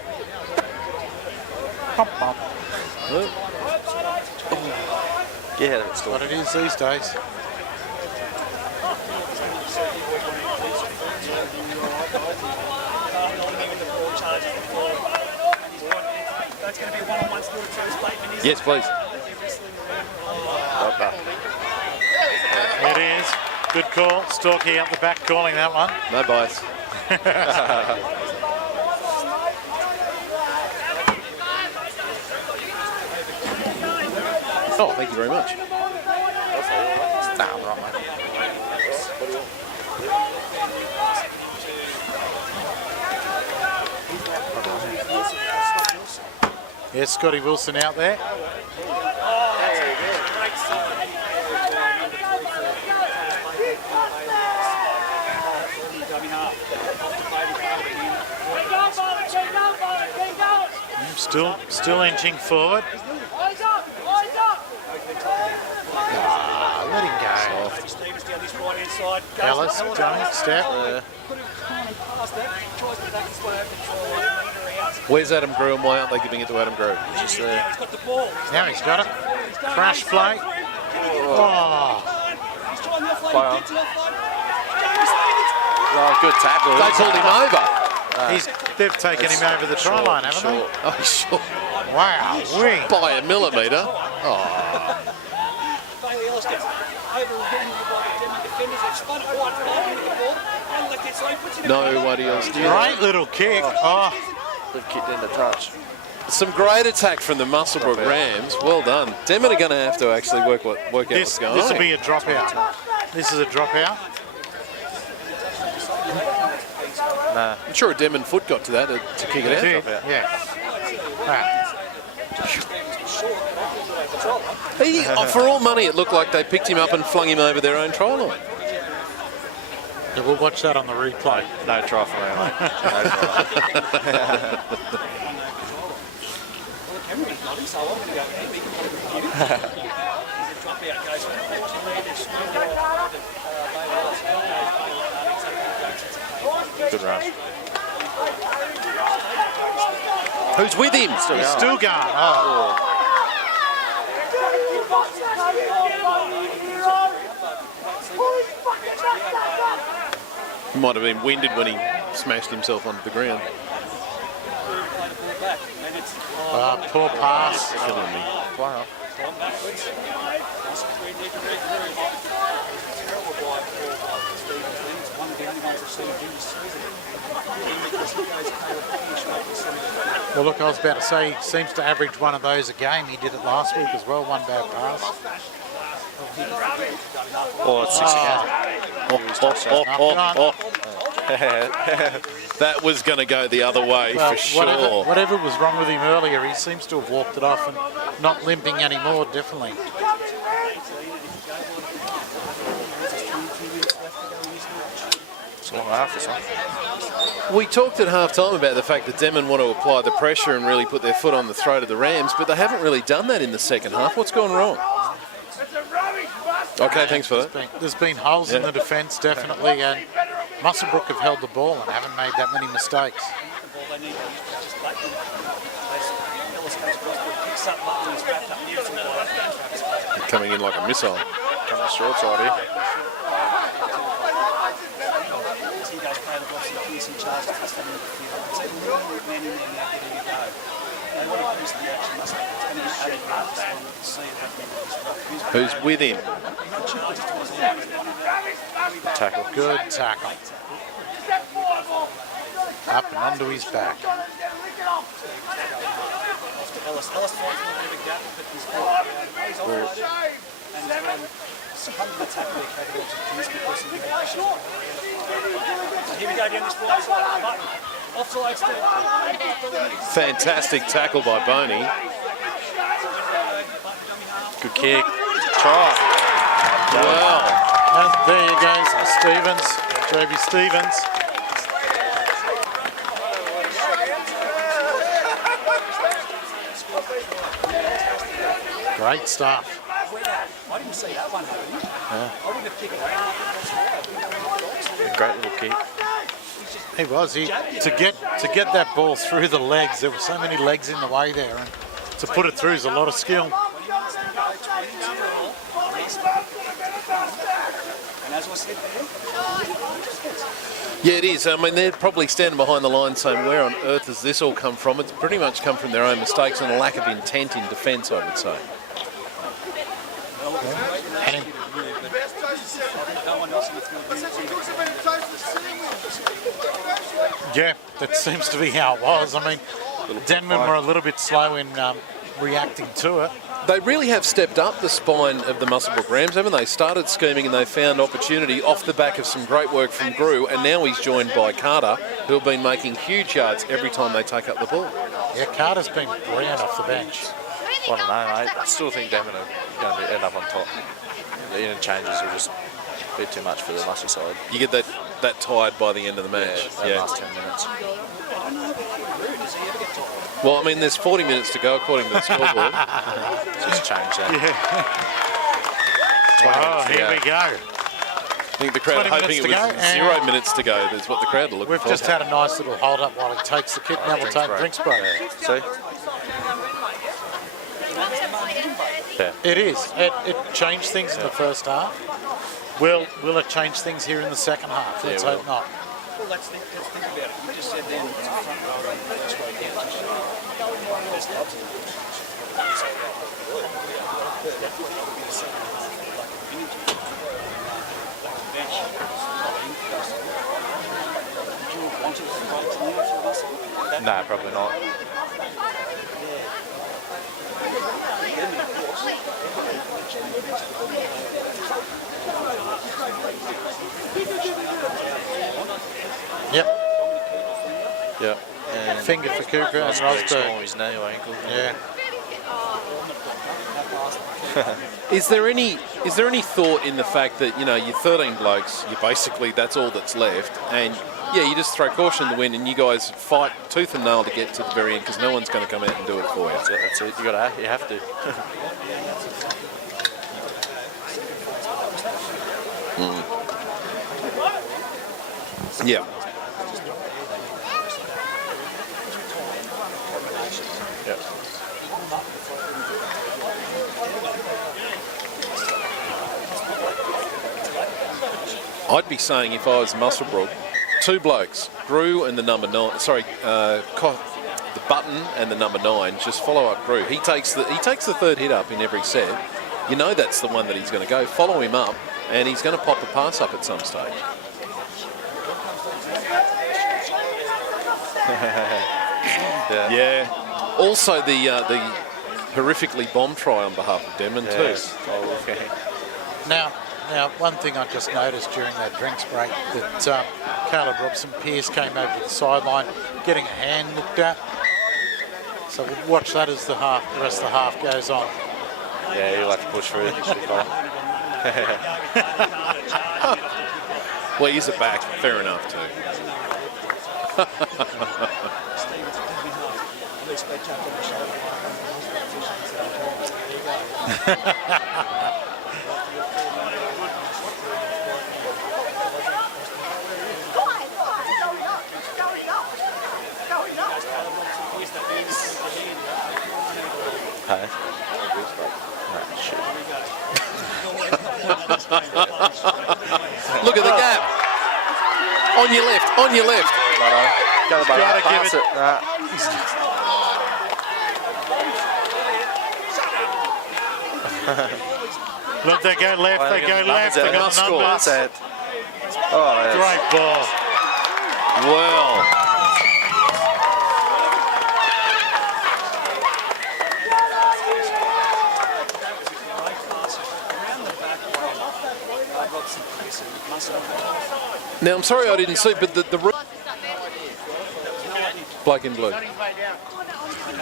Yeah, that's what it is these days. That's going to be a one-on-one still to Travis Bateman. Yes, please. It is. Good call. Storky up the back calling that one. No bias. Oh, thank you very much. Nah, I'm right, mate. Yes, Scotty Wilson out there. Still inching forward. Let him go. Stevens down this right-hand side. Ellis, dummy, step. Where's Adam Grew and why aren't they giving it to Adam Grew? Just there. He's got the ball. Now he's got it. Crash play. Oh, He's trying the offload. Fire. He gets the offload. Oh, good tackle. They pulled him over. they've taken him over the try line, haven't they? Oh, sure. Wow, wing. By a millimetre. Bailey Ellis gets overrun by the Denman defenders. They've spun it wide forward with the ball. And left it, so he puts it in. Nobody else did. Great little kick. Oh, They've kicked in the touch. Some great attack from the Muswellbrook Rams. Well done. Denman are going to have to actually work out what's going on. this will be a dropout. This is a dropout. Nah. I'm sure a Denman foot got to that to kick it out. Yeah. Wow. For all money, it looked like they picked him up and flung him over their own try line. Yeah, we'll watch that on the replay. No try for me, mate. No try. Well, the cameraman's nodding, so I'm going to go ahead. We can put it review. There's a drop out goes from the court to lead. They've screwed it off. Good run. Who's with him? He's still going. Oh. He might have been winded when he smashed himself onto the ground. Poor pass. Killing me. Wow. Well, look, I was about to say, he seems to average one of those a game. He did it last week as well, one bad pass. Oh, it's 6 again. That was going to go the other way Well, for sure. whatever was wrong with him earlier, he seems to have walked it off and not limping anymore, definitely. It's a long half or something. We talked at half-time about the fact that Denman want to apply the pressure and really put their foot on the throat of the Rams, but they haven't really done that in the second half. What's gone wrong? Okay, thanks for that. There's been holes in the defence, definitely, and Muswellbrook have held the ball and haven't made that many mistakes. Coming in like a missile. Coming short side here. Who's with him? Tackle. Good tackle. Up and onto his back. Ellis finds a bit of a gap, but he's all right. And some of the tackle they carried out to Pearce because he had a shot. So here we go down this ball. Offside still. Fantastic tackle by Boney. Good kick. Try. Wow. And there you go, Stevens, Joby Stevens. Great stuff. I didn't see that one happening. I would have kicked it. A great little kick. He was. To get that ball through the legs, there were so many legs in the way there, and to put it through is a lot of skill. And as I said there, Yeah, it is. I mean, they're probably standing behind the line saying, where on earth has this all come from? It's pretty much come from their own mistakes and a lack of intent in defence, I would say. Yeah, that seems to be how it was. I mean, Denman were a little bit slow in reacting to it. They really have stepped up the spine of the Muswellbrook Rams, haven't they? Started scheming and they found opportunity off the back of some great work from Grew, and now he's joined by Carter, who have been making huge yards every time they take up the ball. Yeah, Carter's been brilliant off the bench. I don't know, mate. I still think Denman are going to end up on top. The interchanges are just a bit too much for the Muscle side. You get that tired by the end of the match. The last 10 minutes. Well, I mean, there's 40 minutes to go according to the scoreboard. Just change that. Oh, here we go. I think the crowd 20 hoping it minutes was to go, 0 minutes to go. That's what the crowd are looking We've for. just had a nice little hold up while he takes the kick. Now we'll take drinks break. See? Yeah. It is. It changed things in the first half. Will it change things here in the second half? Let's hope not. well, let's think about it. You just said then it's a front row and the first way down. No, probably not. Yep. Yeah. And Finger for Cooper and Rosberg. Rosberg. His knee or ankle. Yeah. Is there any thought in the fact that, you know, you're 13 blokes, you basically, that's all that's left, and yeah, you just throw caution in the wind and you guys fight tooth and nail to get to the very end because no one's going to come out and do it for you. That's it. You have to. Yeah. Yep. I'd be saying if I was Muswellbrook, 2 blokes, Grew and the number 9. Sorry, the Button and the number 9. Just follow up Grew. He takes the third hit up in every set. You know that's the one that he's going to go. Follow him up, and he's going to pop a pass up at some stage. Yeah. Also the horrifically bomb try on behalf of Denman too. Oh, okay. Now, one thing I just noticed during that drinks break that Caleb Robson-Pearce came over to the sideline getting a hand looked at. So we'll watch that as the rest of the half goes on. Yeah, he'll have to push through. Well, he's a back. Fair enough too. Hey. Look at the gap. On your left. Gotta give it. Look, they go left, they go left, they got the numbers. Oh, yes. Great ball. Well. Now, I'm sorry I didn't see, but the bloke in blue.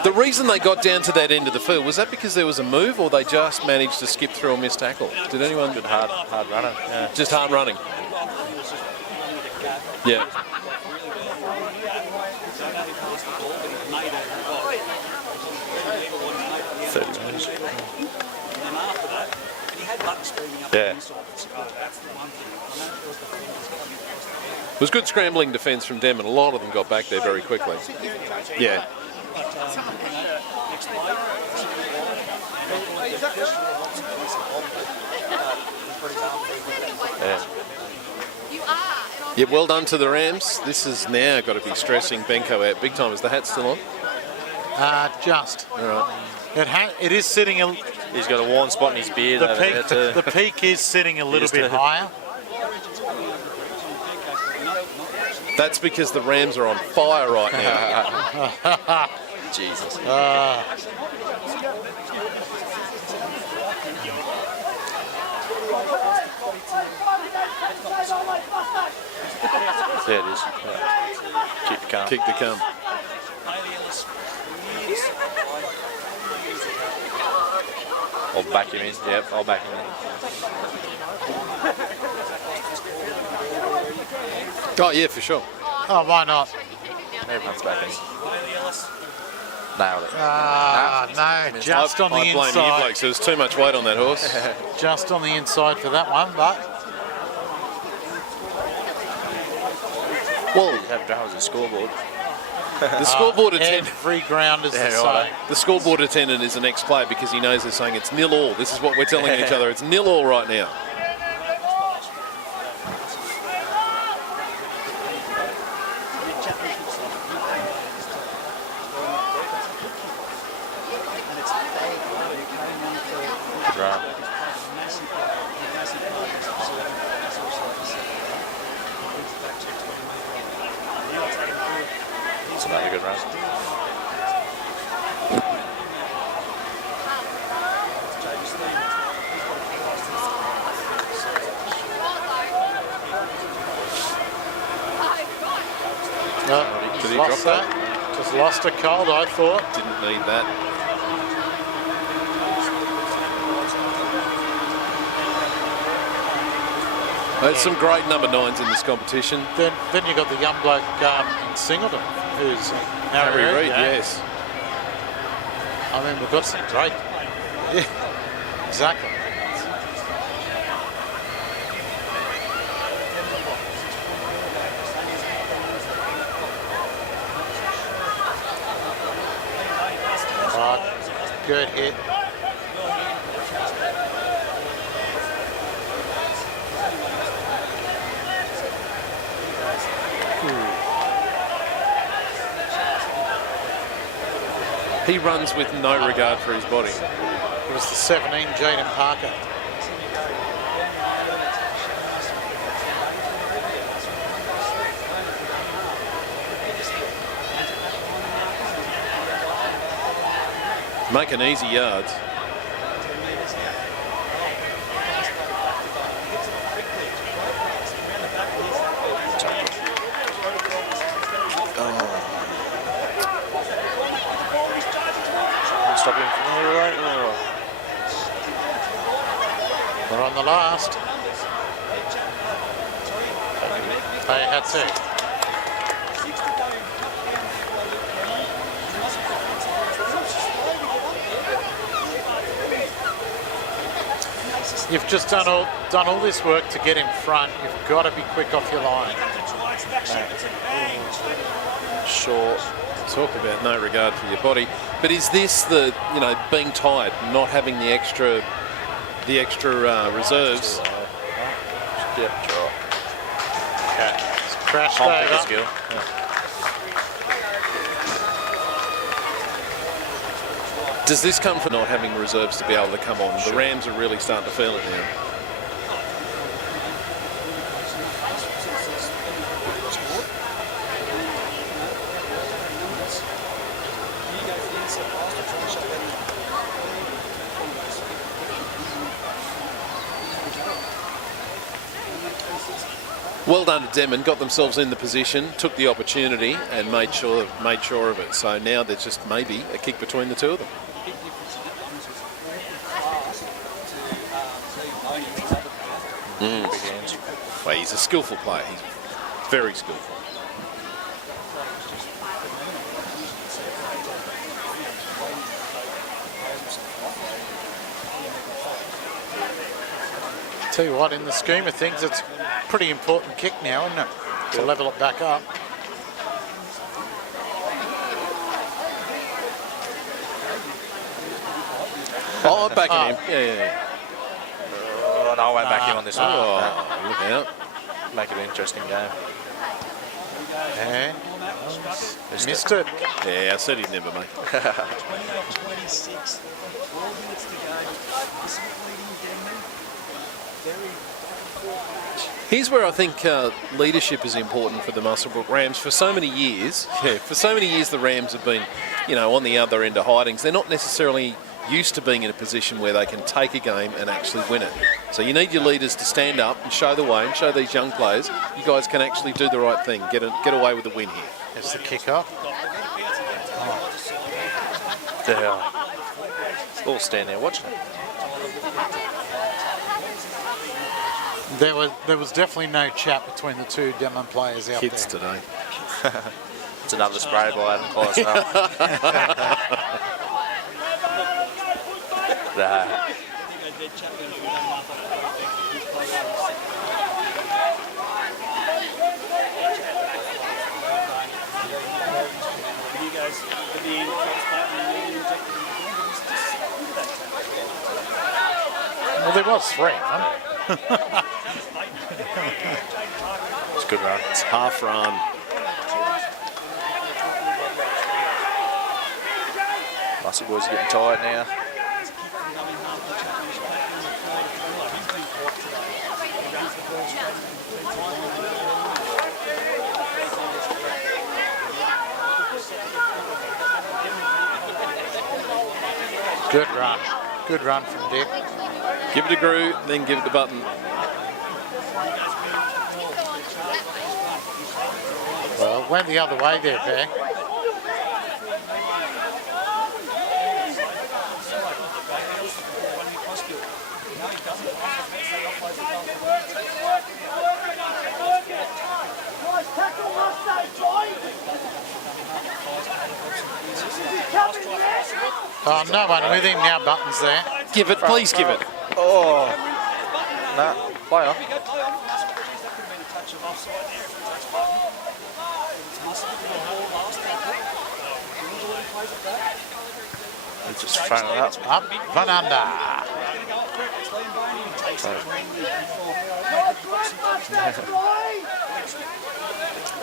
The reason they got down to that end of the field, was that because there was a move or they just managed to skip through a missed tackle? Did anyone... Good hard running. Yeah. Just hard running. Yeah. Yeah. It was good scrambling defence from Denman. A lot of them got back there very quickly. Yeah. Yeah, well done to the Rams. This has now got to be stressing Benko out big time. Is the hat still on? Just. All right. It is sitting. He's got a worn spot in his beard over there too. The peak is sitting a little bit higher. That's because the Rams are on fire right now. Jesus. There it is. Kick the calm. Kick the cum. I'll back him in. Yep, I'll back him in. Oh, yeah, for sure. Oh, why not? Everyone's back in. Nailed it. No, just on the I blame you inside. blokes. There was too much weight on that horse. Just on the inside for that one, but Well, You have drama as a scoreboard. the scoreboard attendant. every ground is the Yeah, same. right. The scoreboard attendant is an ex-player because he knows they're saying it's 0-0. This is what we're telling each other. It's 0-0 right now. Drama. It's another good run. Did he Lost drop that. Just lost a cold, I thought. Didn't need that. There's some great number 9s in this competition. Then you got the young bloke in Singleton, who's Harry Reid, yes. I mean, we've got some great. Yeah, exactly. Good hit. He runs with no regard for his body. It was the 17, Jaden Parker. Making easy yards. Stop him from there, right? Oh. We're on the last. They had to. You've just done all this work to get in front. You've got to be quick off your line. Short. Talk about no regard for your body. But is this the, being tired, not having the extra reserves? Yep, sure. Okay. It's crashed I'll pick a over. skill. Does this come from not having reserves to be able to come on? The Rams are really starting to feel it now. Well done to Denman, got themselves in the position, took the opportunity and made sure of it. So now there's just maybe a kick between the two of them. Well, he's a skillful player. He's very skillful. Tell you what, in the scheme of things, it's a pretty important kick now, isn't it? To level it back up. Oh, I'm backing him. Yeah. Oh, no, I went back in on this one. Oh, look out. Make it an interesting game. Yeah. Missed it. Yeah, I said he'd never make it. 26, 12 minutes to go. This is leading Denman. Very Here's where I think leadership is important for the Muswellbrook Rams. For so many years, the Rams have been, on the other end of hidings. They're not necessarily used to being in a position where they can take a game and actually win it. So you need your leaders to stand up and show the way and show these young players you guys can actually do the right thing, get away with the win here. It's the kick off. They are all standing there watching it. There was definitely no chat between the two Denman players out Kids there. today. It's another spray by Adam close enough. Well, there was three, huh? It's a good run. It's half run. Muscle boys are getting tired now. Good run. Good run from Dick. Give it a Gru, then give it the button. Well, it went the other way there, Bear. Oh, no one with him now. Buttons there. Give it, please give it. Oh. Nah, player. He's just throwing it up. Up, one under.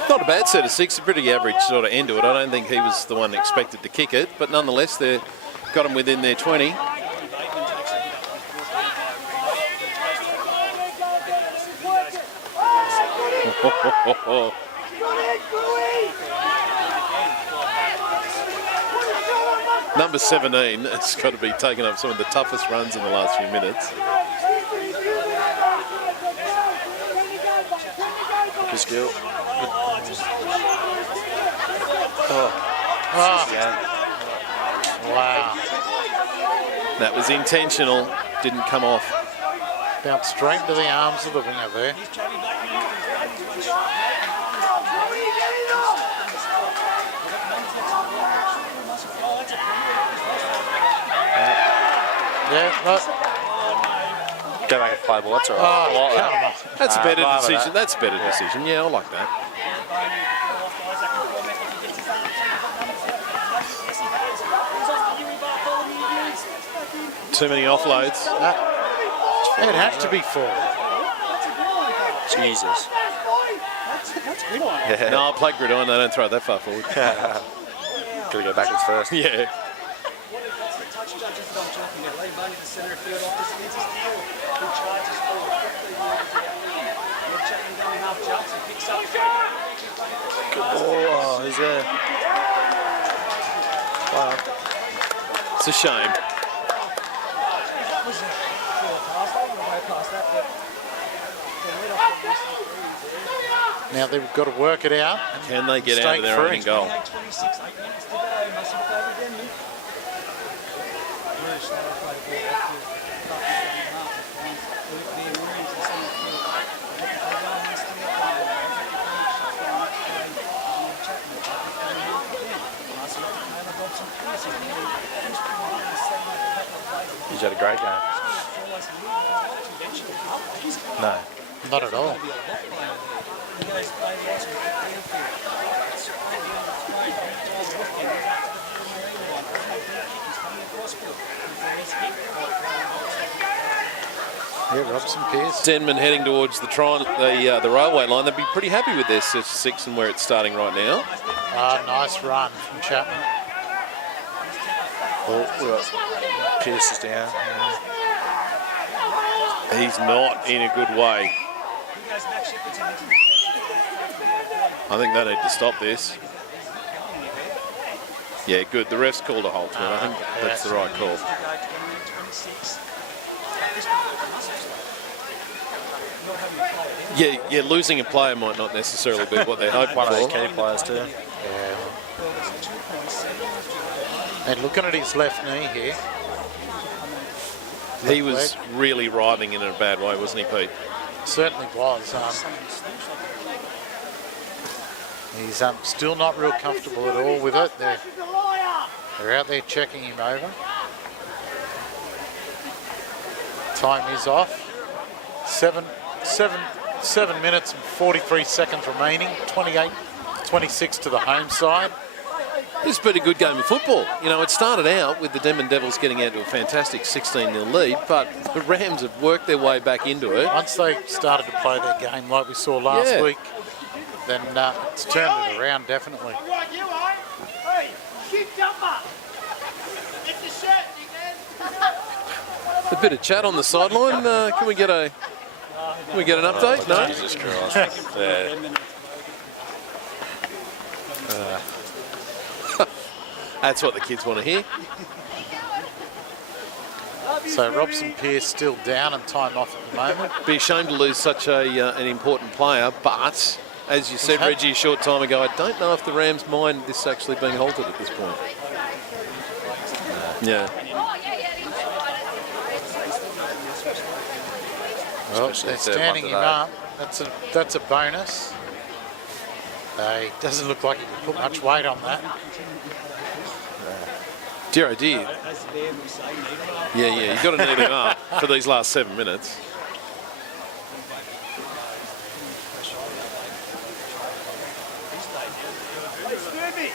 Not a bad set of six, a pretty average sort of end to it. I don't think he was the one expected to kick it, but nonetheless, they've got him within their 20. Number 17 has got to be taking up some of the toughest runs in the last few minutes. Good skill. Wow. That was intentional, didn't come off. Bounced straight into the arms of the winger there. Yeah, but Go back and play ball. That's all right. oh, I like come that. on. That's a better rather decision. that. That's a better decision. Yeah, I like that. Too many offloads. It has to be full. Jesus. No, I play gridiron. They don't throw it that far forward. Gotta go backwards first. Yeah. Oh, he's there. Wow. It's a shame. Now they've got to work it out. Can they get out of their own goal? He's had a great game. No. Not at all. Yeah, Robson Pearce. Denman heading towards the railway line. They'd be pretty happy with their six and where it's starting right now. Nice run from Chapman. Oh, we got Pearce is down. He's not in a good way. I think they need to stop this. Yeah, good. The ref's called a halt to it. I think that's the right call. Yeah, losing a player might not necessarily be what they're hoping One of those for. key players too. And looking at his left knee here. He was really writhing in a bad way, wasn't he, Pete? Certainly was. He's still not real comfortable at all with it. They're out there checking him over. Time is off. 7 minutes and 43 seconds remaining. 28-26 to the home side. It's been a good game of football. You know, it started out with the Denman Devils getting out to a fantastic 16-0 lead, but the Rams have worked their way back into it. Once they started to play their game like we saw last week, then it's turned it around, definitely. A bit of chat on the sideline. Can we get an update? No? Jesus Christ. Yeah. That's what the kids want to hear. So Robson Pearce still down and time off at the moment. Be ashamed to lose such an important player, but as you said, Reggie, a short time ago, I don't know if the Rams mind this actually being halted at this point. Yeah. Well, they're standing him up. That's a bonus. He doesn't look like he can put much weight on that. Gero did. As the band will say, need him up. Yeah, you've got to need him up for these last 7 minutes. Hey, Scooby!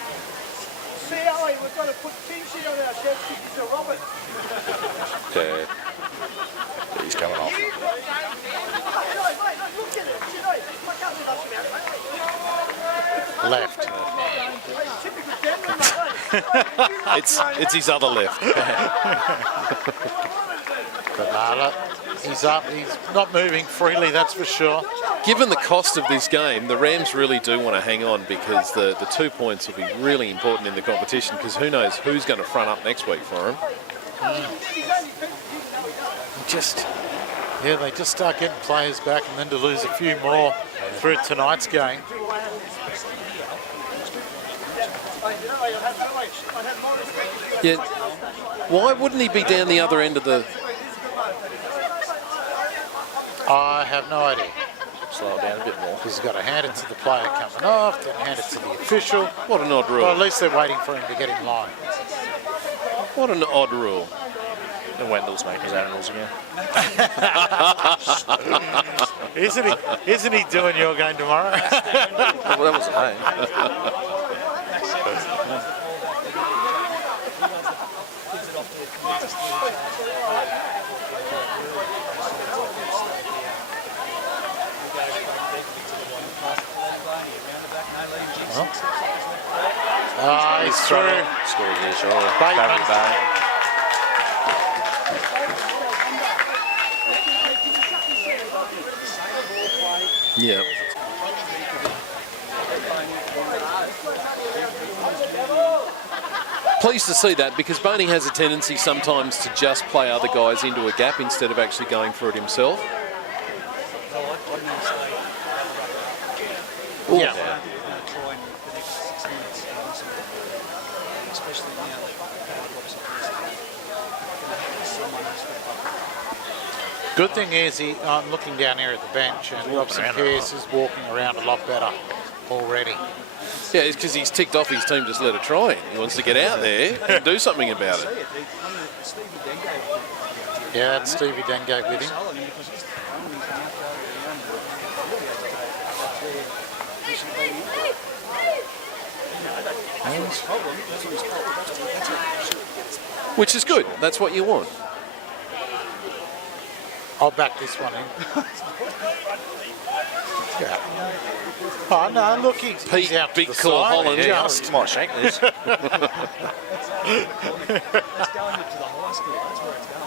See, Ali, we've got to put team sheet on our chest to Robert. Yeah. He's coming off. Mate, look at it. You know, I can't live up to that. Left. Typical Denman, mate. It's his other left. But no, he's up. He's not moving freely, that's for sure. Given the cost of this game, the Rams really do want to hang on because the 2 points will be really important in the competition because who knows who's going to front up next week for them. They just start getting players back, and then to lose a few more through tonight's game. Yeah. Why wouldn't he be down the other end of the... I have no idea. Slow it down a bit more. He's got to hand it to the player coming off, then hand it to the official. What an odd rule. Well, at least they're waiting for him to get in line. What an odd rule. And Wendell's making his own rules again. Isn't he doing your game tomorrow? Well, that wasn't me. He's through. Scores here, sure. Bateman. Yeah. Pleased to see that because Boney has a tendency sometimes to just play other guys into a gap instead of actually going for it himself. Yeah. Good thing is, I'm looking down here at the bench, and Robson Pearce is walking around a lot better already. Yeah, it's because he's ticked off his team just let it try. He wants to get out there and do something about it. Yeah, it's Stevie Dengate with him. Which is good. That's what you want. I'll back this one in. Yeah. Oh, no, look, he's Pete, out to big the call, side. Holland. Yeah. Just might shank this. It's going up to the high school. That's where it's going.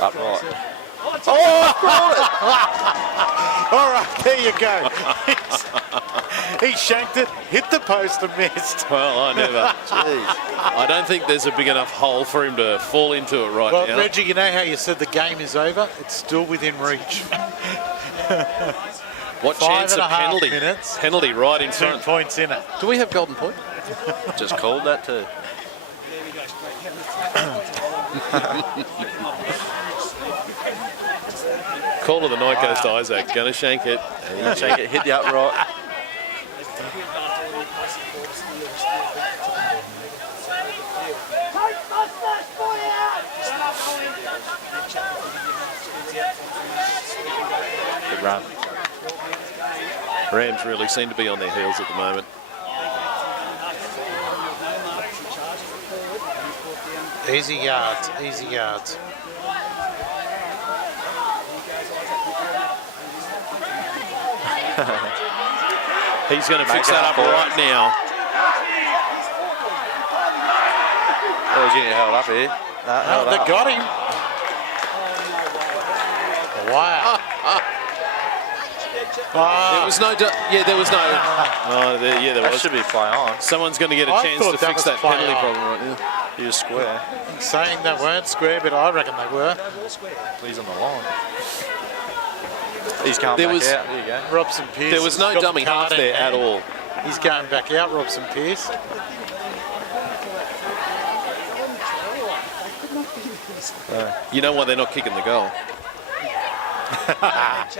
Upright. All right, there you go. He shanked it, hit the post and missed. Well, I never. I don't think there's a big enough hole for him to fall into it right Well, now. Reggie, you know how you said the game is over? It's still within reach. What 5 chance and of a half penalty? minutes. Penalty right in 2 front. points in it. Do we have golden point? Just called that too. Call of the night goes to Isaac. Gonna shank it. Shake it, hit the upright. Good run. Rams really seem to be on their heels at the moment. Easy yards, easy yards. He's going to fix that up right now. Oh, he's getting held up here. No, held They up. got him. Wow. There was no. There was no. Oh, there That was. should be play on. Someone's going to get a I chance thought to that fix was that play penalty on. problem right now. He was square. Saying they weren't square, but I reckon they were. He's on the line. He's coming There back was- out. There you go. Robson Pearce. There was has no got the dummy half card in there at hand. all. He's going back out, Robson Pearce. You know why they're not kicking the goal? It's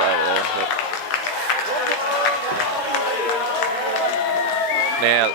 over there. now.